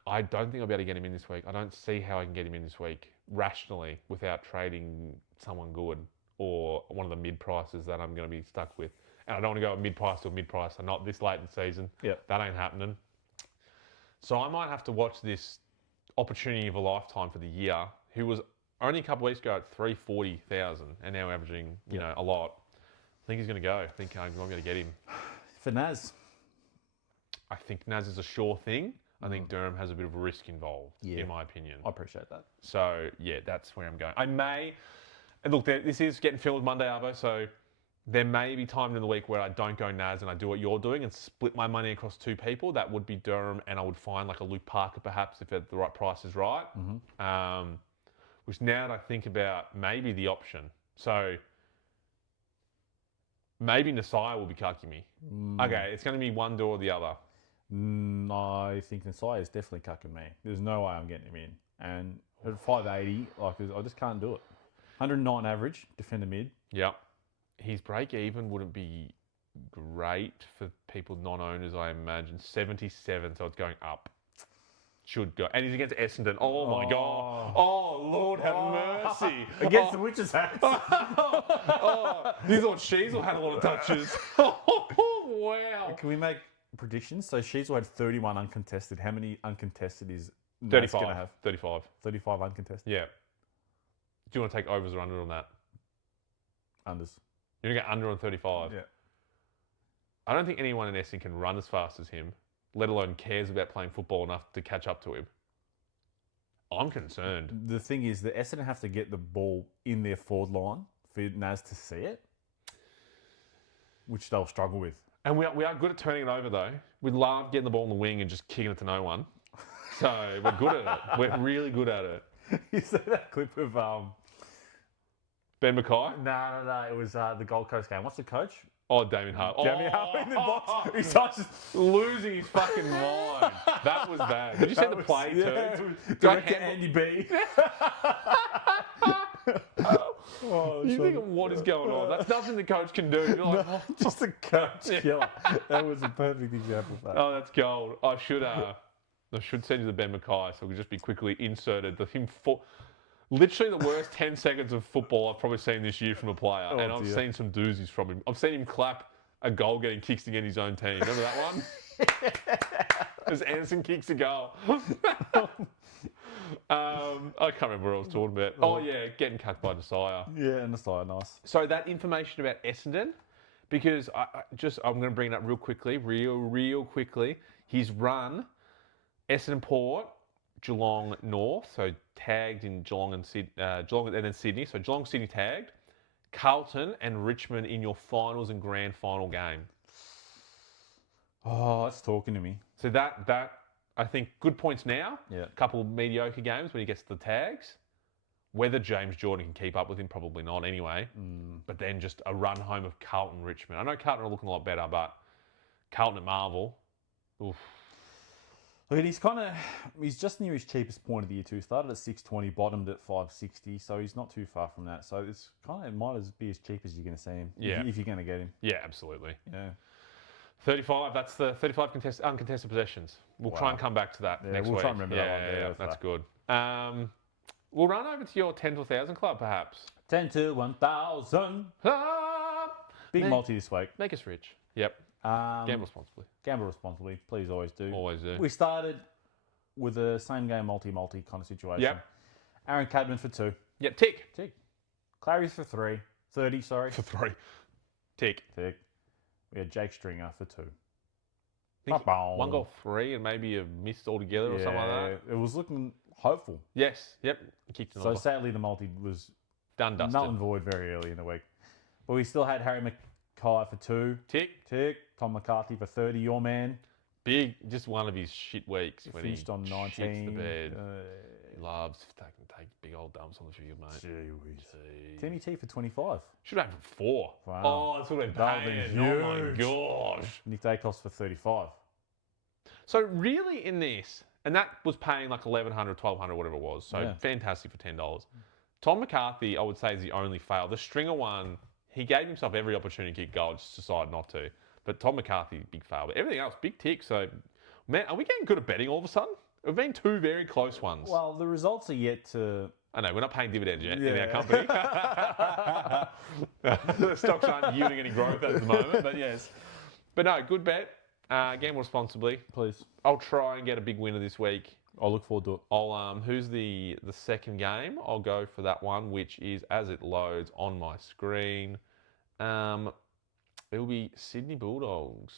I don't think I'll be able to get him in this week. I don't see how I can get him in this week rationally without trading someone good or one of the mid prices that I'm going to be stuck with. And I don't want to go mid price to a mid price. I'm not this late in the season. Yep. That ain't happening. So I might have to watch this opportunity of a lifetime for the year, who was only a couple of weeks ago at 340,000 and now averaging, a lot. I think he's going to go. I think I'm going to get him. For Naz. I think Naz is a sure thing. I think Durham has a bit of a risk involved, in my opinion. I appreciate that. So, yeah, that's where I'm going. I may, and look, this is getting filled Monday, Arvo, so there may be time in the week where I don't go Naz and I do what you're doing and split my money across 2 people. That would be Durham, and I would find like a Luke Parker perhaps if the right price is right. Which now that I think about, maybe the option. So maybe Nasai will be cucking me. Okay, it's going to be one door or the other. I think Nasai is definitely cucking me. There's no way I'm getting him in. And at 580, I just can't do it. 109 average, defender mid. Yep. His break even wouldn't be great for people non-owners, I imagine. 77, so it's going up. Should go. And he's against Essendon. Oh my God. Oh, Lord have mercy. Against the Witches' hats. You thought Sheasel had a lot of touches. Wow. Can we make predictions? So Sheasel had 31 uncontested. How many uncontested is 35. going to have? 35. 35 uncontested? Yeah. Do you want to take overs or under on that? Unders. You're going to get under on 35? Yeah. I don't think anyone in Essendon can run as fast as him, let alone cares about playing football enough to catch up to him. I'm concerned. The thing is, the Essendon have to get the ball in their forward line for Naz to see it, which they'll struggle with. And we are good at turning it over, though. We love getting the ball in the wing and just kicking it to no one. So we're good at it. We're really good at it. You see that clip of Ben Mackay? No. It was the Gold Coast game. What's the coach? Oh, Damien Hart. Damien Hart in the box. He starts just losing his fucking mind. That was bad. Did you see the play too? Director Andy B. You think of what is going on? That's nothing the coach can do. You're like, just a coach killer. That was a perfect example of that. Oh, that's gold. I should send you the Ben Mackay so it could just be quickly inserted. Literally the worst 10 seconds of football I've probably seen this year from a player. And I've seen some doozies from him. I've seen him clap a goal getting kicks against his own team. Remember that one? As Anderson kicks a goal. I can't remember what I was talking about. Oh, yeah, getting cut by Desire. Yeah, and Desire, nice. So that information about Essendon, because I'm going to bring it up real quickly, real quickly. He's run Essendon Port, Geelong North, so tagged in Geelong and then Sydney. So Geelong, Sydney tagged, Carlton and Richmond in your finals and grand final game. Oh, that's talking to me. So that I think good points now. Yeah. A couple of mediocre games when he gets the tags. Whether James Jordan can keep up with him, probably not anyway. But then just a run home of Carlton, Richmond. I know Carlton are looking a lot better, but Carlton at Marvel, oof. Look, he's just near his cheapest point of the year too. Started at 620, bottomed at 560, so he's not too far from that. So it's it might be as cheap as you're going to see him. Yeah. If you're going to get him. Yeah, absolutely. Yeah. 35, that's the 35 uncontested possessions. We'll try and come back to that next week. We'll try and remember that one. Yeah, that's good. We'll run over to your 10 to 1,000 club, perhaps. 10 to 1,000. Big multi this week. Make us rich. Yep. Gamble responsibly. Gamble responsibly. Please always do. Always do. We started with a same game multi kind of situation. Yep. Aaron Cadman for 2. Yep, tick. Clary's for 3. 30, sorry. For 3. Tick. We had Jake Stringer for 2. One goal 3 and maybe a missed altogether or something like that. It was looking hopeful. Yes. Yep. Kicked another. So sadly the multi was done dusted. Null and void very early in the week. But we still had Harry Mackay for 2. Tick. Tom McCarthy for 30, your man. Big, just one of his shit weeks when finished on 19. Shits the bed. He loves to take big old dumps on the field, mate. Gee. Timmy T for 25. Should have had 4. Wow. Oh, that's what they're paying. Oh my gosh. Nick Dacos for 35. So really in this, and that was paying like $1,100, $1,200, whatever it was. So fantastic for $10. Tom McCarthy, I would say, is the only fail. The Stringer one, he gave himself every opportunity to kick goal, just decided not to. But Tom McCarthy, big fail. But everything else, big tick. So, man, are we getting good at betting all of a sudden? We've been 2 very close ones. Well, the results are yet to... I know, we're not paying dividends yet in our company. The stocks aren't yielding any growth at the moment, but yes. But no, good bet. Gamble responsibly. Please. I'll try and get a big winner this week. I'll look forward to it. Who's the second game? I'll go for that one, which is, as it loads on my screen, it will be Sydney Bulldogs.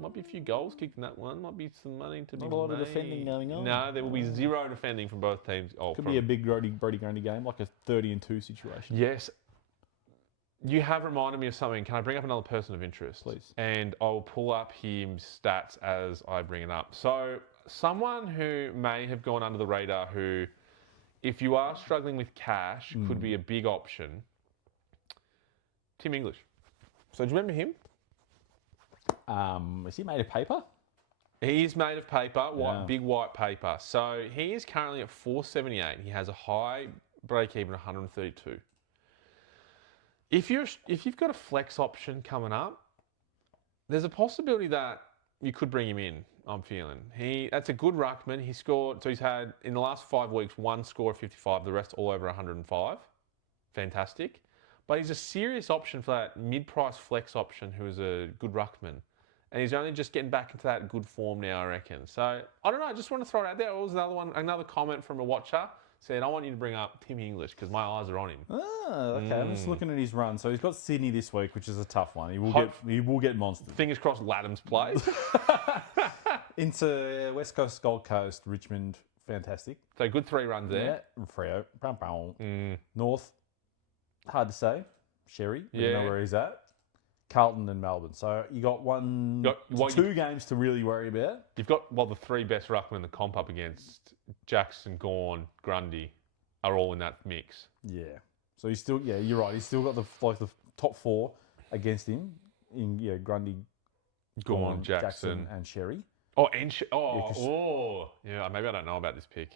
Might be a few goals kicked in that one. Might be some money to be made. Not a lot of defending going on. No, there will be 0 defending from both teams. Could be a big Brody Grundy game, like a 30-2 situation. Yes. You have reminded me of something. Can I bring up another person of interest? Please. And I'll pull up his stats as I bring it up. So, someone who may have gone under the radar who, if you are struggling with cash, could be a big option. Tim English. So do you remember him? Is he made of paper? He's made of paper, big white paper. So he is currently at 478. He has a high break-even 132. If you've got a flex option coming up, there's a possibility that you could bring him in. I'm feeling that's a good ruckman. He scored. So he's had in the last 5 weeks 1 score of 55. The rest all over 105. Fantastic. But he's a serious option for that mid-price flex option who is a good ruckman. And he's only just getting back into that good form now, I reckon. So, I don't know, I just want to throw it out there. It was another comment from a watcher said, I want you to bring up Tim English because my eyes are on him. Okay. I'm just looking at his run. So he's got Sydney this week, which is a tough one. He will get monstered. Fingers crossed Laddams plays. Into West Coast, Gold Coast, Richmond, fantastic. So good 3 runs there. Yeah, Freo. North, hard to say. Sherry, we don't know where he's at. Carlton and Melbourne. So you got two games to really worry about. You've got, the three best ruckmen in the comp up against Jackson, Gawn, Grundy are all in that mix. Yeah. So he's still, you're right. He's still got the top four against him in Grundy, Gawn, Jackson, and Sherry. Oh, yeah. Maybe I don't know about this pick.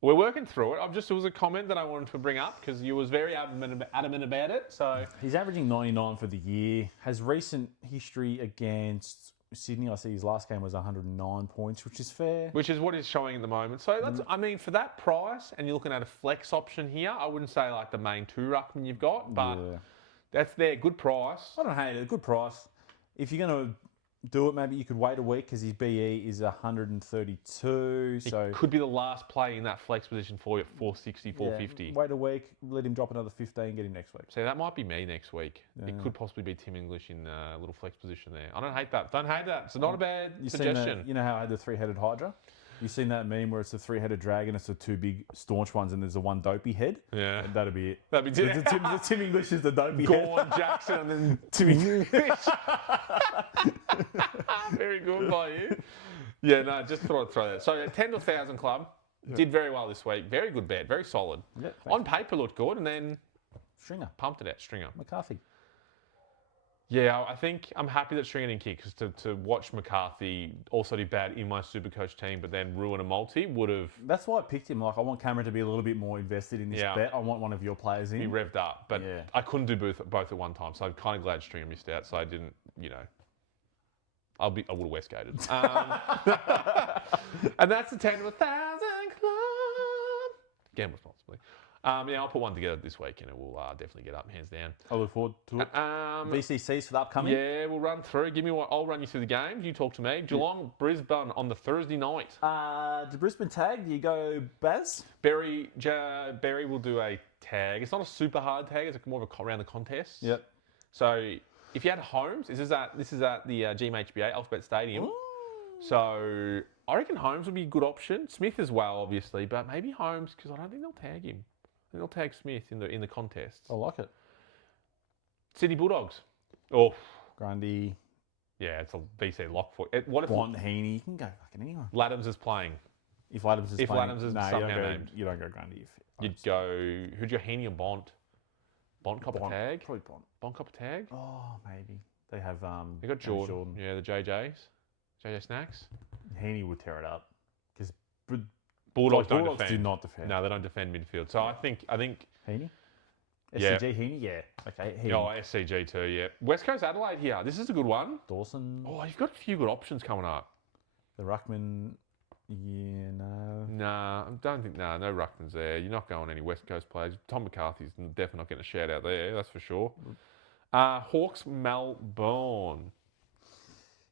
We're working through it. It was a comment that I wanted to bring up because you was very adamant about it. So he's averaging 99 for the year. Has recent history against Sydney. I see his last game was 109 points, which is fair. Which is what he's showing at the moment. So that's, for that price, and you're looking at a flex option here, I wouldn't say like the main two ruckman you've got, but that's their good price. I don't hate it. Good price. If you're going to do it, maybe you could wait a week because his BE is 132. So it could be the last play in that flex position for you at 460, 450. Wait a week, let him drop another 15, get him next week. So that might be me next week. Yeah. It could possibly be Tim English in a little flex position there. I don't hate that. It's not a bad suggestion. You know how I had the three-headed Hydra? You seen that meme where it's a three-headed dragon, it's the two big staunch ones, and there's the one dopey head? Yeah. That'd be it. That'd be it. The Tim English is the dopey Gawn, head. Jackson, and then Tim English. Very good by you. Yeah, no, just thought I'd throw that. So 10 to 1,000 club. Did very well this week. Very good bet. Very solid. Yeah, on paper looked good, and then Stringer. Pumped it out. Stringer. McCarthy. Yeah, I think I'm happy that Stringer didn't kick because to watch McCarthy also do bad in my Supercoach team, but then ruin a multi would have. That's why I picked him. Like, I want Cameron to be a little bit more invested in this bet. I want one of your players in. Be revved up, but I couldn't do both at one time, so I'm kind of glad Stringer missed out. So I didn't, I would have Westgated. And that's the 10 to 1,000 club. Gamble responsibly. I'll put one together this week and it will definitely get up, hands down. I look forward to it. VCCs for the upcoming? Yeah, we'll run through. Give me one. I'll run you through the games. You talk to me. Geelong, Brisbane on the Thursday night. The Brisbane tag, do you go Baz? Berry will do a tag. It's not a super hard tag. It's more of a around the contest. Yep. So if you had Holmes, this is at the GMHBA Alphabet Stadium. Ooh. So I reckon Holmes would be a good option. Smith as well, obviously, but maybe Holmes because I don't think they'll tag him. They'll tag Smith in the contests. I like it. Sydney Bulldogs. Oh, Grundy. Yeah, it's a VC lock for it. What if Bont, Heaney? You can go fucking anyone. Laddams is playing. If Laddams is playing, named, you don't go Grundy. You'd go. Who'd you Heaney or Bont? Bont cop a tag. Probably Bont. Bont cop a tag. Oh, maybe they have. They got Jordan. Yeah, the JJ Snacks. Heaney would tear it up because. Bulldogs don't do defend. not defend. No, they don't defend midfield. So I think Heaney? Yeah. SCG Heaney? Yeah. Okay. Heaney. Oh, SCG too, yeah. West Coast Adelaide here. This is a good one. Dawson. Oh, you've got a few good options coming up. The Ruckman, no. Nah, I don't think, no Ruckman's there. You're not going any West Coast players. Tom McCarthy's definitely not getting a shout out there, that's for sure. Hawks, Melbourne.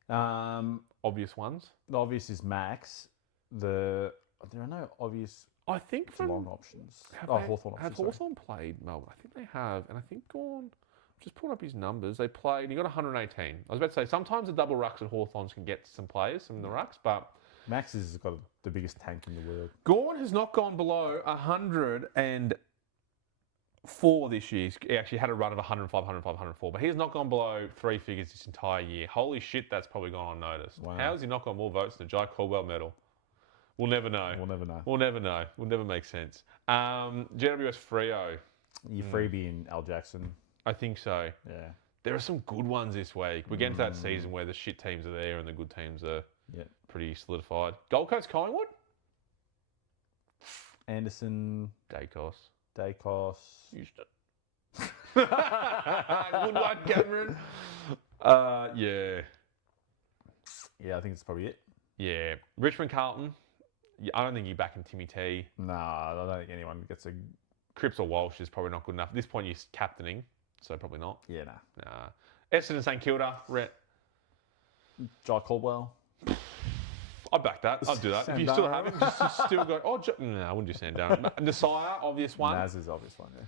Obvious ones. The obvious is Max. There are no obvious long options. Hawthorn options. Have Hawthorn played Melbourne? I think they have. And I think just pulling up his numbers. They played, he got 118. I was about to say, sometimes the double rucks at Hawthorns can get some players in the rucks, but... Max has got the biggest tank in the world. Gawn has not gone below 104 this year. He actually had a run of 105, 105, 104, but he has not gone below three figures this entire year. Holy shit, that's probably gone unnoticed. Wow. How has he not got more votes than the Jai Caldwell medal? We'll never know. We'll never know. We'll never know. Will never make sense. GWS Freo. Your freebie in Al Jackson. I think so. Yeah. There are some good ones this week. We're getting to that season where the shit teams are there and the good teams are pretty solidified. Gold Coast Collingwood? Anderson. Dacos. Houston. Good one, Cameron. Yeah. Yeah, I think it's probably it. Yeah. Richmond Carlton. I don't think you're backing Timmy T. No, I don't think anyone gets a... Cripps or Walsh is probably not good enough. At this point, you're captaining, so probably not. Yeah, Nah. Essendon St Kilda. Rhett. Jai Caldwell. I'd back that. I'd do that. If you still haven't, just still go, no, I wouldn't do Sandown. Nasaya, obvious one. Naz is obvious one, yeah.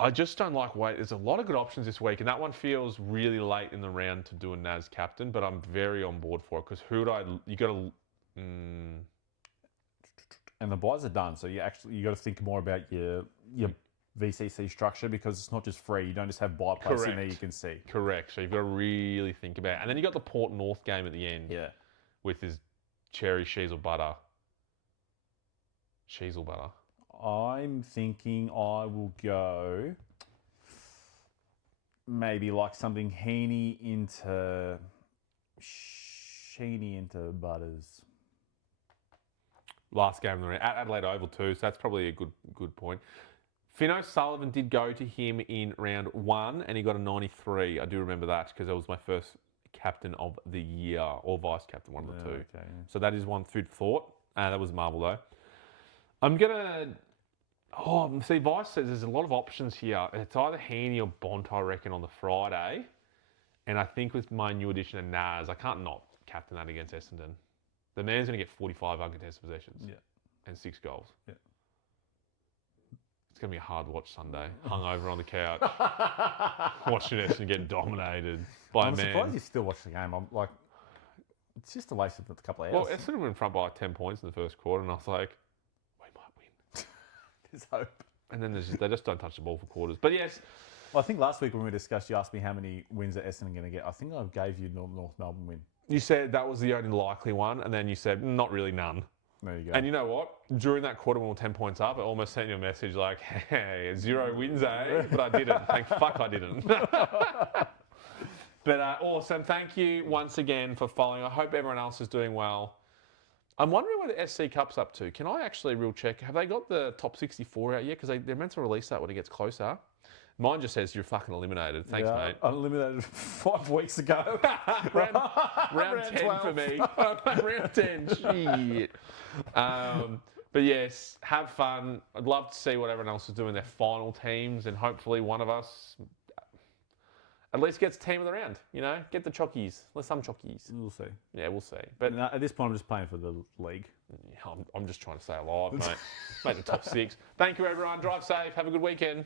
I just don't like wait. There's a lot of good options this week, and that one feels really late in the round to do a Naz captain, but I'm very on board for it because you got to... And the buys are done, so you got to think more about your VCC structure because it's not just free. You don't just have buy place in there you can see. Correct. So you've got to really think about it. And then you got the Port North game at the end. Yeah. With his cherry cheese butter. Cheese butter. I'm thinking I will go maybe like something Sheeny into Butters. Last game of the round at Adelaide Oval too, so that's probably a good point. Finn O'Sullivan did go to him in round 1 and he got a 93. I do remember that because that was my first captain of the year or vice captain, one of the two. Okay, yeah. So that is one food for thought. That was Marvel though. I'm gonna. Oh, see, Vice says there's a lot of options here. It's either Heaney or Bont, I reckon, on the Friday. And I think with my new addition of Naz, I can't not captain that against Essendon. The man's going to get 45 uncontested possessions and 6 goals. Yeah. It's going to be a hard watch Sunday. Hungover on the couch, watching Essendon get dominated by a man. I'm surprised you still watch the game. I'm like, it's just a waste of a couple of hours. Well, Essendon were in front by like 10 points in the first quarter, and I was like, we might win. There's hope. And then they just don't touch the ball for quarters. But yes. Well, I think last week when we discussed, you asked me how many wins that Essendon are going to get. I think I gave you North Melbourne win. You said that was the only likely one, and then you said, not really none. There you go. And you know what? During that quarter when we were 10 points up, I almost sent you a message like, hey, 0 wins, eh? But I didn't. Thank fuck I didn't. But awesome. Thank you once again for following. I hope everyone else is doing well. I'm wondering where the SC Cup's up to. Can I actually real check? Have they got the top 64 out yet? Because they're meant to release that when it gets closer. Mine just says you're fucking eliminated. Thanks, mate. Eliminated 5 weeks ago. round 10 12. For me. Round 10. Shit. But yes, have fun. I'd love to see what everyone else is doing their final teams, and hopefully one of us at least gets team of the round. You know, get the chockies. Let's some chockies. We'll see. Yeah, we'll see. But no, at this point, I'm just playing for the league. I'm just trying to stay alive, mate. Make the top 6. Thank you, everyone. Drive safe. Have a good weekend.